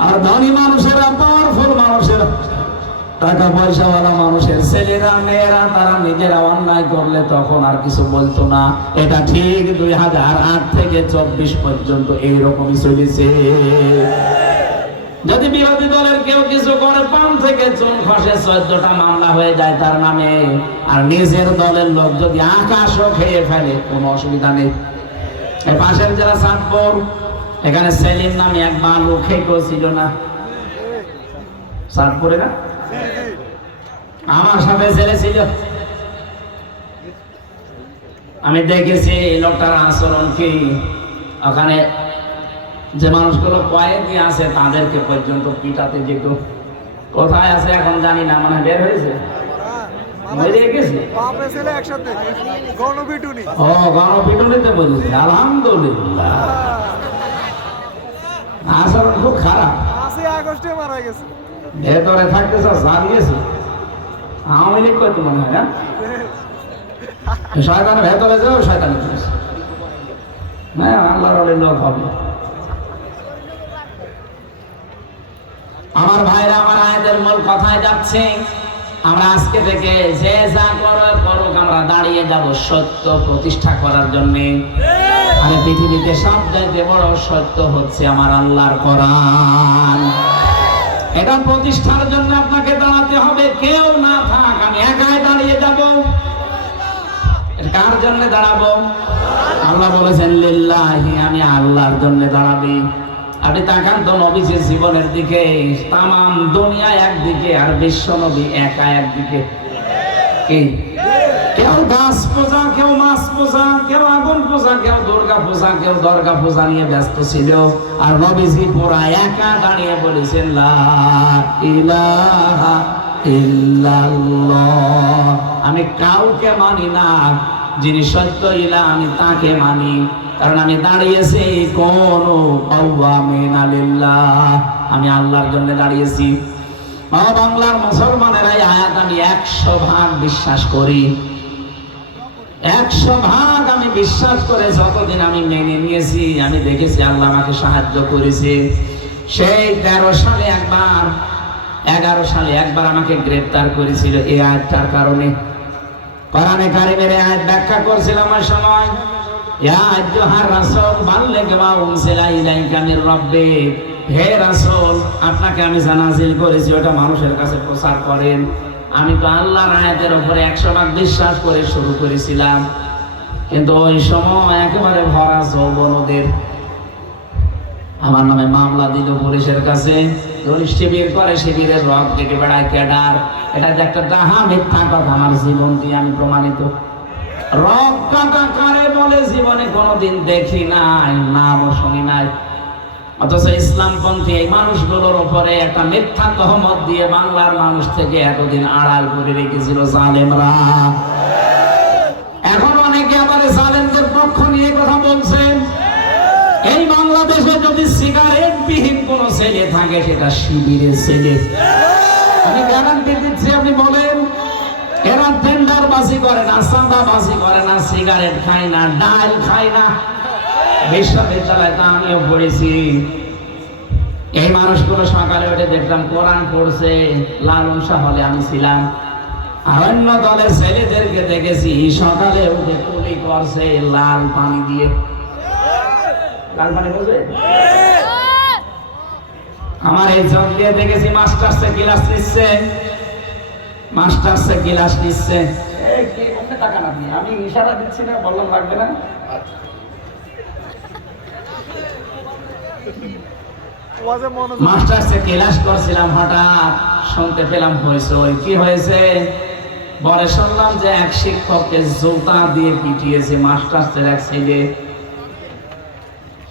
আর ধনী মানুষেরা পাওয়ারফুল মানুষেরা টাকা পয়সাওয়ালা মানুষের ছেলেরা মেয়েরা তারা নিজেরা অন্যায় করলে তখন আর কিছু বলতো না। এটা ঠিক 2008 থেকে 24 পর্যন্ত এইরকমই চলেছে। যদি বিরোধী দলের কেউ কিছু করে 5 থেকে চুন খসে 14টা মামলা হয়ে যায় তার নামে, আর নিজের দলের লোক যদি আকাশও খেয়ে ফেলে কোনো অসুবিধা নেই। এই পাশের জেলা চাঁদপুর, এখানে সেলিম নামে এক বালু খেয়েও ছিল না চাঁদপুরে, না আমার সাথে ছেলে ছিল, আমি দেখেছি লোকটার আচরণ কি। ওখানে যে মানুষগুলো কয়েদি আছে তাদেরকে পর্যন্ত পিটাতে যেত। কোথায় আছে এখন জানি না, মানে বের হয়েছে গণপিটুনিতে বলছি। আলহামদুলিল্লাহ, আচরণ খুব খারাপ। ভেতরে থাকতে সব জানিয়েছে আওয়ামী লীগ করতে মনে হয় না, শয়তানের ভেতরে যাও শয়তান হ্যাঁ আল্লাহর লোক হবে। আমার ভাইরা, আমার আয়াতের মূল কথায় যাচ্ছে, আমরা আজকে থেকে যে যা করুক আমরা দাঁড়িয়ে যাব সত্য প্রতিষ্ঠা করার জন্য। আমি পৃথিবীতে সবচেয়ে বড় সত্য হচ্ছে আমার আল্লাহর কোরআন। এটা প্রতিষ্ঠার জন্য আপনাকে দাঁড়াতে হবে, কেউ না থাক আমি একাই দাঁড়িয়ে যাব। কার জন্য দাঁড়াবো? আল্লাহ বলেছেন লিল্লাহি, আমি আল্লাহর জন্য দাঁড়াবি। আপনি তাকান তো নবীজির জীবনের দিকে, তামাম দুনিয়া একদিকে আর বিশ্ব নবী একা একদিকে। কি কেউ গাছ পূজা, কেউ মাছ পূজা, কেউ আগুন পূজা, কেউ দুর্গা পূজা, কেউ দর্গা পূজা নিয়ে ব্যস্ত ছিল, আর নবীজি পুরা একা দাঁড়িয়ে বলেছেন লা ইলাহা ইল্লাল্লাহ, আমি কাউকে মানি না, যিনি সত্য ইলাহ আমি তাকে মানি, কারণ আমি দাঁড়িয়েছি কোন আমি আল্লাহর জন্য দাঁড়িয়েছি। বাংলার মুসলমানেরা আয়াত আমি 100% বিশ্বাস করি, 100% আমি বিশ্বাস করে যতদিন আমি মেনে নিয়েছি, আমি দেখেছি আল্লাহ আমাকে সাহায্য করেছে। সেই 13 সালে একবার, 11 সালে একবার আমাকে গ্রেফতার করেছিল এই আয়াতটার কারণে। কোরআনে কারিমের আয়াত ব্যাখ্যা করছিলাম ওই সময়, ইয়া আইয়ুহার রাসূল বাল্লিগ মা উনজিলা ইলাইকা মির রাব্বিক, হে রাসূল আপনাকে আমি যা নাযিল করেছি ওটা মানুষের কাছে প্রচার করেন। আমি তো আল্লাহর আয়াতের উপরে 100% বিশ্বাস করে শুরু করেছিলাম, কিন্তু ওই সময় একেবারে ভরা যৌবন ওদের। আমার নামে মামলা দিল পুলিশের কাছে, পুলিশ শিবির করে, শিবিরের রক কেটে বেড়ায় ক্যাডার। এটা যে একটা ডাহা মিথ্যা কথা, আমার জীবন দিয়ে আমি প্রমাণিত। রক কাটা কারে বলে জীবনে কোনোদিন দেখি নাই, নামও শুনি নাই, অথচ ইসলামপন্থী এই মানুষগুলোর উপরে একটা মিথ্যা তহমত দিয়ে বাংলার মানুষ থেকে এতদিন আড়াল করে রেখেছিল জালেমরা। এখন অনেকে আবার জালেমদের পক্ষ নিয়ে কথা বলছেন। এই বাংলাদেশে যদি সিগারেট বিহীন কোন ছেলে থাকে সেটা শিবিরের ছেলে, আমি গ্যারান্টি দিচ্ছি। আপনি বলেন, এরা টেন্ডার বাজি করে না, চাঁদা বাজি করে না, সিগারেট খায় না, ডাল খায় না। বিশ্ববিদ্যালয়ে তা আমিও পড়েছি। এই মানুষগুলো সকালে উঠে দেখতাম কোরআন পড়ছে, লালন শাহ হলে আমি ছিলাম। আর অন্য দলের ছেলেদেরকে দেখেছি সকালে উঠে কুলি করছে লাল পানি দিয়ে। লাল পানি বলছে, আমার এই চোখ দিয়ে দেখেছি মাস্টার্সে ক্লাস নিচ্ছে, মাস্টার্সে ক্লাস নিচ্ছে। আমি ইশারা দিচ্ছি না, বললাম লাগবে না। মাস্টার্সে ক্লাস করছিলাম, হঠাৎ শুনতে পেলাম হয়েছে ওই কি হয়েছে। পরে শুনলাম যে এক শিক্ষককে জুতা দিয়ে পিটিয়েছে মাস্টার্সের এক ছেলে।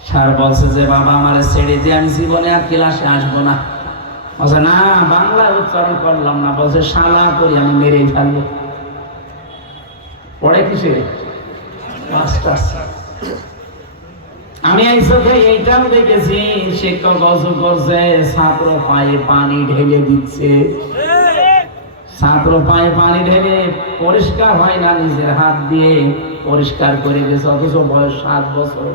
স্যার বলছে যে বাবা আমারে ছেড়ে দিয়ে আমি জীবনে আর ক্লাসে আসবো না। বলছে না, বাংলায় উচ্চারণ করলাম না, বলছে শালা করি আমি মেরেই ফেলবো। পড়ে কিসে? মাস্টার্স। আমি এই চোখে এইটাও দেখেছি, শিক্ষক অজু করছে, ছাত্র পায়ে পানি ঢেলে দিচ্ছে। ছাত্র পায়ে পানি ঢেলে পরিষ্কার হয় না, নিজের হাত দিয়ে পরিষ্কার করে দিয়েছে, অথচ বয়স 7 বছর।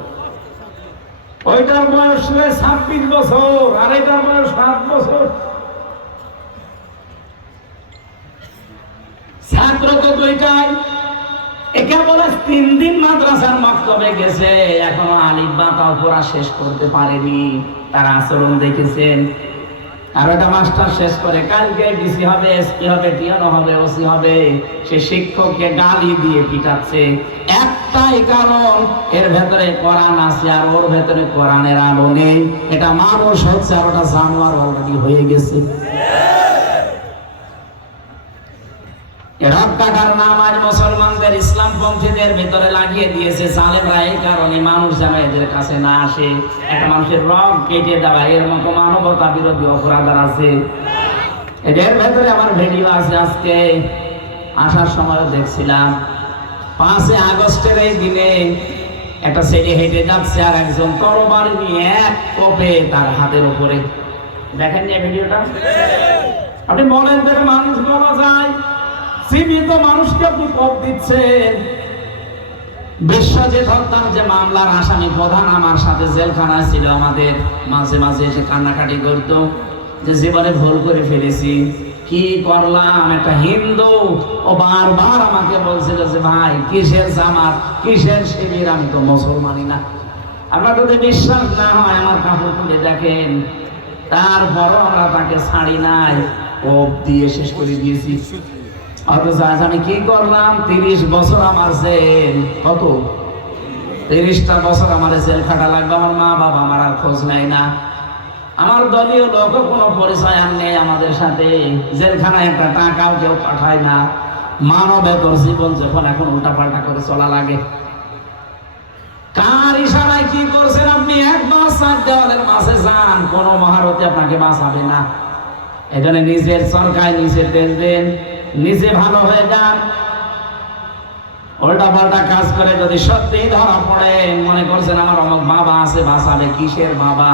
ওইটার বয়স 26 বছর আর এটার বয়স 7 বছর। ছাত্র তো দুইটাই। একে বলে 3 দিন মাদ্রাসার মক্তবে গেছে, এখনো আলিফ বা তা পড়া শেষ করতে পারেনি। তার আচরণ দেখেছেন। আর ওটা মাস্টার শেষ করে কালকে ডিসি হবে, এসপি হবে, টিএনও হবে, ওসি হবে, সে শিক্ষককে গালি দিয়ে পিটাচ্ছে। একটাই কারণ, এর ভেতরে কোরআন আছে আর ওর ভেতরে কোরআনের আলো নেই। এটা মানুষ হচ্ছে আর ওটা জানোয়ার অলরেডি হয়ে গেছে। রব কাটার নাম আজ মুসলমানদের ইসলামপন্থীদের ভিতরে লাগিয়ে দিয়েছে জালেমরা। এই কারণে মানুষ যেন এদের কাছে না আসে। একটা মানুষের রব কেটে দেওয়া, এর মতো মানবতা বিরোধী অপরাধ আছে এদের ভেতরে। আমার ভিডিও আছে, আজকে আসার সময় দেখছিলাম। 5 আগস্টের এই দিনে একটা ছেলে হেঁটে যাচ্ছে আর একজন তরবারি নিয়ে এক কোপে তার হাতের উপরে। দেখেন যে ভিডিওটা, আপনি বলেন যে মানুষ বলা যায়? জীবিত মানুষকে আপনি কোপ দিচ্ছেন। বিশ্বজিৎ হত্যার যে মামলার আসামি প্রধান আমার সাথে জেলখানায় ছিল, আমাদের মাঝে মাঝে এসে কান্নাকাটি করতো যে জীবনে ভুল করে ফেলেছি, কি করলাম। একটা হিন্দু ও বারবার আমাকে বলছিল যে ভাই কিসের জামাত, কিসের শিবির, আমি তো মুসলমানই না। আপনার যদি বিশ্বাস না হয় আমার কাপড় খুলে দেখেন। তারপরও আমরা তাকে ছাড়ি নাই, কোপ দিয়ে শেষ করে দিয়েছি। অথচ আজ আমি কি করলাম? 30 বছর আমার জেল। কত? 30টা বছর আমার জেল খাটা লাগবে। আমার মা বাবা আমার আর খোঁজ নেয় না, আমার দলীয় লোক কোনো পরিচয় আর নেই আমাদের সাথে। জেলখানায় একটা টাকাও কেউ পাঠায় না। মানবেতর জীবন যখন এখন উল্টাপাল্টা করে চলা লাগে। কার ইশারায় কি করছেন আপনি? একবার 4 দেওয়ালের মাঝে যান, কোনো মহারথী আপনাকে বাঁচাবে না। এখানে নিজের সরকার নিজে তেল দেন, নিজে ভালো হয়ে যান। উল্টা পাল্টা কাজ করে যদি সত্যি ধরা পড়ে, মনে করছেন আমার অমুক বাবা আছে, বাঁচাবে। কিসের বাবা?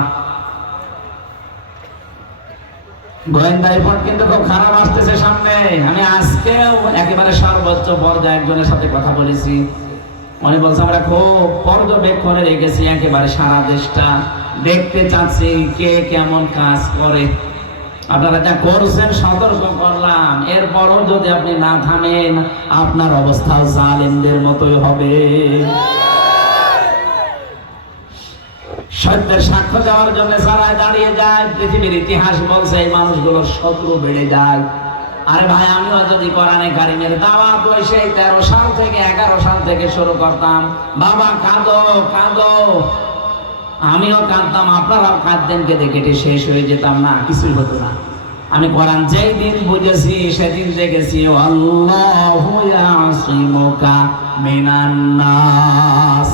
গোয়েন্দা রিপোর্ট কিন্তু খুব খারাপ আসতেছে সামনে। আমি আজকেও একেবারে সর্বোচ্চ পর্যায়ে একজনের সাথে কথা বলেছি। মনে বলছে আমরা খুব পর্যবেক্ষণে রেখেছি একেবারে সারা দেশটা, দেখতে চাচ্ছি কে কেমন কাজ করে। আপনারা যা করছেন সতর্ক করলাম, এরপরও যদি আপনি না থামেন আপনার অবস্থা জালেমদের মতোই হবে। সত্যের সাক্ষ্য দেওয়ার জন্য যারা দাঁড়িয়ে যায়, পৃথিবীর ইতিহাস বলছে এই মানুষগুলোর শত্রু বেড়ে যায়। আরে ভাই, আমিও যদি কোরআনে কারিমের দাওয়াত ওই সেই 13 সাল থেকে 11 সাল থেকে শুরু করতাম, বাবা কাঁদো কাঁদো, আমিও কাঁদতাম, আপনারাও কাঁদতেন, কেঁদে কেটে শেষ হয়ে যেতাম না, কিছুই হতো না। আমি কোরআন যেই দিন বুঝেছি সেদিন দেখেছি আল্লাহু ইয়াসিমুকা মিনান নাস।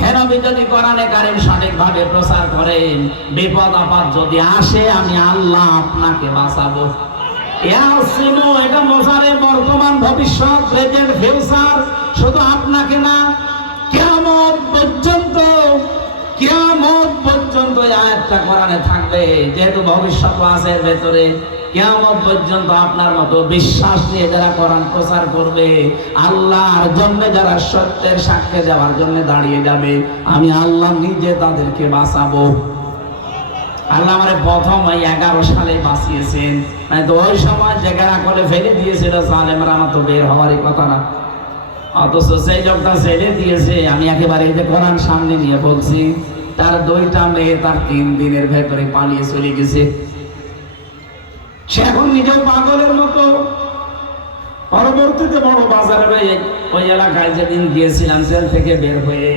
হেনবি যদি কোরআনে কারিম সঠিকভাবে প্রচার করেন, বিপদ আপদ যদি আসে আমি আল্লাহ আপনাকে বাঁচাবো। ইয়াসিমু এটা মোসারে বর্তমান ভবিষ্যৎ, প্রেজেন্ট ফিউচার, শুধু আপনাকে না, কিয়ামত পর্যন্ত। কিয়ামত পর্যন্ত আয়াতটা কোরআনে থাকবে, যেহেতু ভবিষ্যৎ আছে এর ভেতরে। কিয়ামত পর্যন্ত আপনার মতো বিশ্বাস নিয়ে যারা কোরআন প্রচার করবে, আল্লাহর জন্য যারা সত্যের সাক্ষ্য দেওয়ার জন্য দাঁড়িয়ে যাবে, আমি আল্লাহ নিজে তাদেরকে বাঁচাবো। আল্লাহ আমারে প্রথম ওই 11 সালে বাঁচিয়েছেন, মানে তো ওই সময় জায়গা করে ফেলে দিয়েছিল জালেমরা, আমার তো বের হওয়ারই কথা না। অথচ সেই লোকটা ছেড়ে দিয়েছে। আমি একেবারে এই যে কোরআন সামনে নিয়ে বলছি, তার 2টা মেয়ে তার 3 দিনের ভেতরে পালিয়ে চলে গেছে। সে এখন নিজেও পাগলের মতো। পরবর্তীতে বড় বাজারে ওই এলাকায় যেদিন গিয়েছিলাম জেল থেকে বের হয়ে,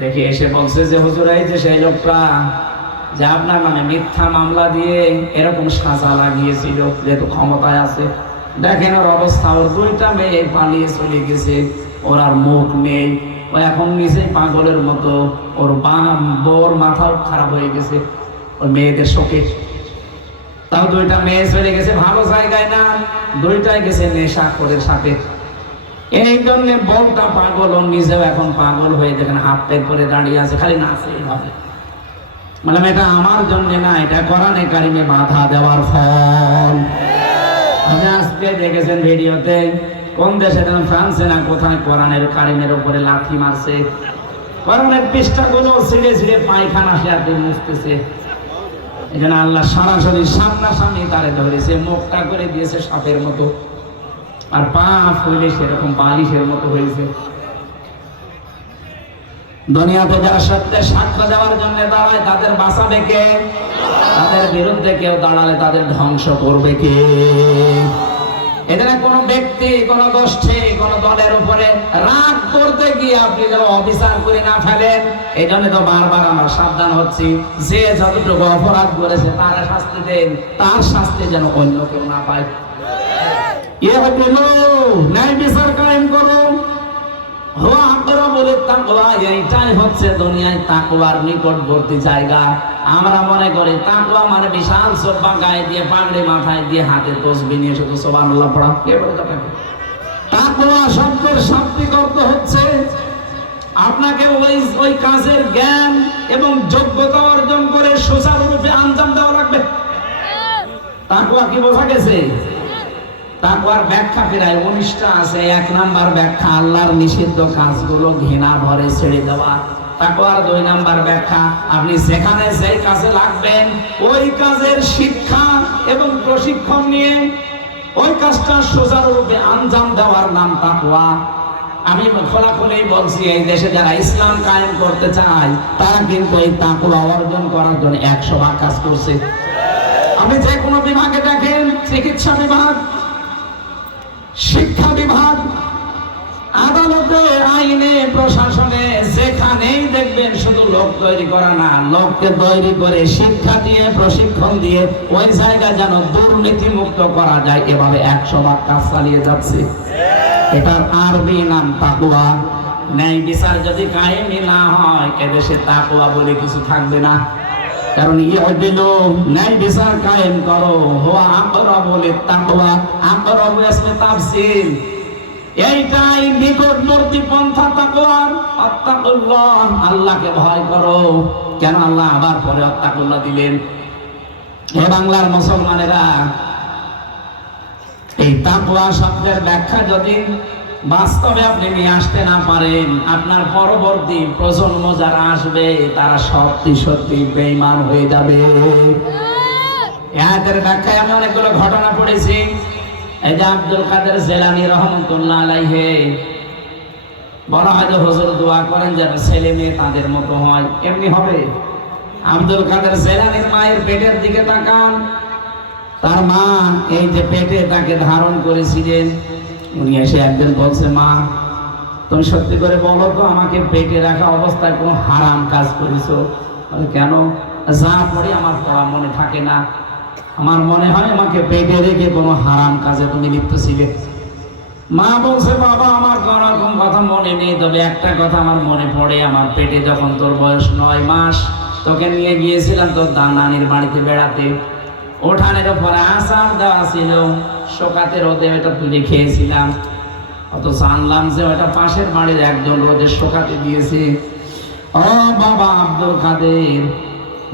দেখে এসে বলছে যে হুজুর, এই যে সেই লোকটা যে আপনার নামে মিথ্যা মামলা দিয়ে এরকম সাজা লাগিয়েছিল, যেহেতু ক্ষমতায় আছে, দেখেন ওর অবস্থা, ওর 2টা মেয়ে পালিয়ে চলে গেছে, ওর আর মুখ নেই, ও এখন নিজেই পাগলের মতো। ওর বউর মাথাও খারাপ হয়ে গেছে ওর মেয়েদের শোকে। তাও 2টা মেয়ে চলে গেছে ভালো জায়গায় না, 2টাই গেছে নেশাখোরের সাথে। এই জন্য বউটা পাগল, ও নিজেও এখন পাগল হয়ে দেখেন হাত পের করে দাঁড়িয়ে আছে, খালি নাচে এইভাবে। মানে এটা আমার জন্য না, এটা কোরআনে কারিমে বাধা দেওয়ার ফল। আপনি আজকে দেখেছেন ভিডিওতে কোন দেশে যেন ফ্রান্সে না কোথায় কোরআনের কারিমের উপরে লাথি মারছে, কোরআনের পৃষ্ঠাগুলো ছিঁড়ে ছিঁড়ে পায়খানা সে আপনি মুছতেছে। এখানে আল্লাহ সরাসরি সামনাসামনি তারে ধরেছে, মুখটা করে দিয়েছে সাপের মতো, আর পা ফুলে সেরকম বালিশের মতো হয়েছে। দুনিয়াতে যারা সত্যের সাক্ষ্য দেওয়ার জন্য দাঁড়ায় তাদের বাঁচাবে কে? তাদের বিরুদ্ধে কেউ দাঁড়ালে তাদের ধ্বংস করবে কে? এখানে কোনো ব্যক্তি, কোনো গোষ্ঠী, কোনো দলের উপরে রাগ করতে গিয়ে আপনি যেন অবিচার করে না ফেলেন। এই জন্য তো বারবার আমরা সাবধান হচ্ছি, যে যতটুকু অপরাধ করেছে তার শাস্তি দেন, তার শাস্তি যেন অন্য কেউ না পায়। ন্যায় বিচার কায়েম করো। এইটাই হচ্ছে দুনিয়ায় তাকওয়ার নিকটবর্তী জায়গা। আমরা মনে করি তাকওয়া মানে বিশাল সোফা গায়ে দিয়ে, পাগড়ি মাথায় দিয়ে, হাতে তসবিহ নিয়ে শুধু সুবহানাল্লাহ পড়া। কে বলে তাকওয়া শব্দের শাব্দিক অর্থ হচ্ছে আপনাকে ওই কাজের জ্ঞান এবং যোগ্যতা অর্জন করে সুচারুরূপে আঞ্জাম দেওয়া লাগবে। তাকওয়া কি বোঝা গেছে? তাকওয়ার ব্যাখ্যা প্রায় 19টা আছে। 1 নাম্বার ব্যাখ্যা আল্লাহর নিষিদ্ধ কাজগুলো ঘৃণা ভরে ছেড়ে দেওয়া। তাকওয়ার 2 নাম্বার ব্যাখ্যা আপনি যেখানে যেই কাজে লাগবেন ওই কাজের শিক্ষা এবং প্রশিক্ষণ নিয়ে ওই কাজটা সুচারুরূপে আঞ্জাম দেওয়ার নাম তাকওয়া। আমি খোলাখুলি বলছি, এই দেশে যারা ইসলাম কায়েম করতে চায় তারা কিন্তু এই তাকওয়া অর্জন করার জন্য 100 ভাগ কাজ করছে। আপনি যে কোনো বিভাগে দেখেন, চিকিৎসা বিভাগ, শিক্ষা বিভাগ, আদালতে, আইনে, প্রশাসনে, যেখানেই দেখবেন শুধু লোক তৈরি করা না, লোককে তৈরি করে শিক্ষা দিয়ে, প্রশিক্ষণ দিয়ে ওই জায়গা যেন দুর্নীতি মুক্ত করা যায়, এভাবে 100 ভাগ কাজ চালিয়ে যাচ্ছে। এটার আরবি নাম তাকওয়া। ন্যায় বিচার যদি কায়েমই না হয় এদেশে তাকওয়া বলে কিছু থাকবে না। কারণ ন্যায় বিচার কায়েম করো, হুয়া আকরাবু লিত্তাকওয়া। আকরাবু আসলে তাফসীর, এইটাই নিকটবর্তী পন্থা তাকওয়ার। আত্তাকুল্লাহ, আল্লাহকে ভয় করো। কেন আল্লাহ আবার পরে আত্তাকুল্লাহ দিলেন? হে বাংলার মুসলমানেরা, এই তাকওয়া শব্দের ব্যাখ্যা যদি বাস্তবে আপনি নিয়ে আসতে না পারেন, আপনার পরবর্তী প্রজন্ম যারা আসবে তারা সত্যি সত্যি বেঈমান হয়ে যাবে। এর ব্যাখ্যায় আমি অনেকগুলো ঘটনা পড়েছি। এই যে আব্দুল কাদের জিলানী রহমাতুল্লাহ আলাইহি বলা হয় যে হুজুর দোয়া করেন যেন ছেলে মেয়ে তাদের মতো হয়, এমনি হবে। আব্দুল কাদের জিলানীর মায়ের পেটের দিকে তাকান, তার মা এই যে পেটে তাকে ধারণ করেছিলেন, উনি এসে একদিন বলছে, মা তুমি সত্যি করে বলো তো আমাকে পেটে রাখা অবস্থায় কোনো হারাম কাজ করেছো? কেন? যা পড়ে আমার পড়া মনে থাকে না, আমার মনে হয় আমাকে পেটে রেখে কোনো হারাম কাজে তুমি লিপ্ত ছিলে। মা বলছে, বাবা আমার কোন কথা মনে নেই, তবে একটা কথা আমার মনে পড়ে। আমার পেটে যখন তোর বয়স 9 মাস, তোকে নিয়ে গিয়েছিলাম তোর নানির বাড়িতে বেড়াতে। ওঠানের উপরে আসার দেওয়া ছিল, শোকাতে রোদে ওটা তুলে খেয়েছিলাম, অত জানলাম যে ওটা পাশের বাড়ির একজন রোদে শোকাতে দিয়েছে। ও বাবা আব্দুল কাদের,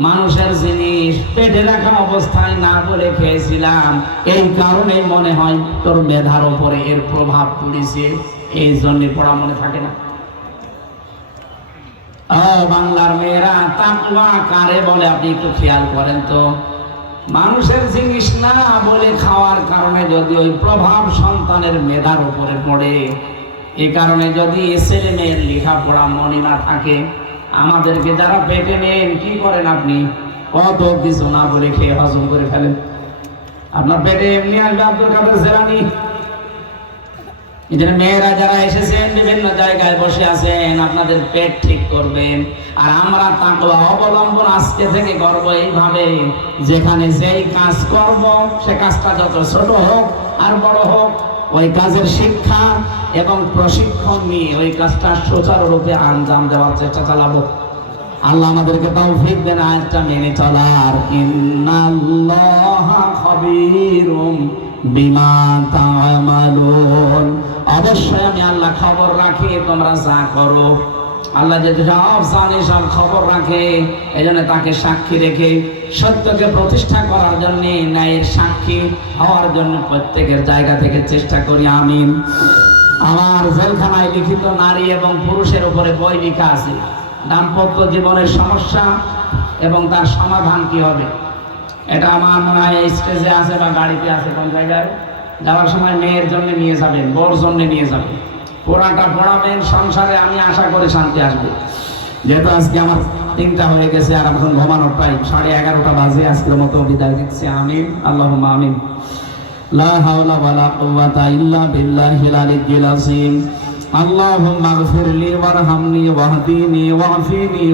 মানুষের জিনিস পেটে রাখা অবস্থায় না বলে খেয়েছিলাম, এই কারণে মনে হয় তোর মেধার উপরে এর প্রভাব পড়েছে, এই জন্য পড়া মনে থাকে না। ও বাংলার মেয়েরা, তাকওয়া কারে বলে আপনি একটু খেয়াল করেন তো। মানুষের জিনিস না বলে খাওয়ার কারণে যদি ওই প্রভাব সন্তানের মেধার উপরে পড়ে, এই কারণে যদি ছেলে মেয়ের লেখাপড়া মনে না থাকে, আমাদেরকে যারা পেটে নেন কি করেন আপনি? কত কিছু না বলে খেয়ে হজম করে ফেলেন। আপনার পেটে এমনি আসবে আব্দুল কাদের জিলানী। এদের মেয়েরা যারা এসেছেন বিভিন্ন জায়গায় বসে আছেন, আপনাদের পেট ঠিক করবেন। আর আমরা তাকওয়া অবলম্বন আজকে থেকে করব এইভাবে, যেখানে যেই কাজ করব সে কাজটা যত ছোট হোক আর বড় হোক, ওই কাজের শিক্ষা এবং প্রশিক্ষণ নিয়ে ওই কাজটা সুচারুরূপে আঞ্জাম দেওয়ার চেষ্টা চালাবো। আল্লাহ আমাদেরকে তৌফিক দেন আয়াতটা মেনে চলার। ইন্নাল্লাহা খাবীরুম বিমা তা'মালুন। অবশ্যই আমি আল্লাহ খবর রাখি তোমরা যা করো। আল্লাহ যেহেতু সব জানে, সব খবর রাখে, এই জন্য তাকে সাক্ষী রেখে সত্যকে প্রতিষ্ঠা করার জন্য, ন্যায়ের সাক্ষী হওয়ার জন্য প্রত্যেকের জায়গা থেকে চেষ্টা করি। আমিন। আমার জেলখানায় লিখিত নারী এবং পুরুষের উপরে বই লেখা আছে, দাম্পত্য জীবনের সমস্যা এবং তার সমাধান কি হবে। এটা আমার মনে হয় স্টেজে আছে বা গাড়িতে আছে, কোন জায়গায় যাওয়ার সময় মেয়ের জন্য নিয়ে যাবেন, বর জন্য নিয়ে যাবেন, পুরাটা পড়াবেন। সংসারে আমি আশা করি শান্তি আসবে। যেহেতু আজকে আমার 3টা হয়ে গেছে আর এখন ঘুমানোর টাইম, 11:30 বাজে। আজকের মতো বিদায় দিচ্ছি। আমিন, আল্লাহুম্মা আমিন। লা হাওলা ওয়ালা কুওয়াতা ইল্লা বিল্লাহিল আলিয়্যিল আযীম। আল্লাহুম্মা ইগফিরলি ওয়ারহামনি ওয়াহদিনি ওয়া'ফিনি।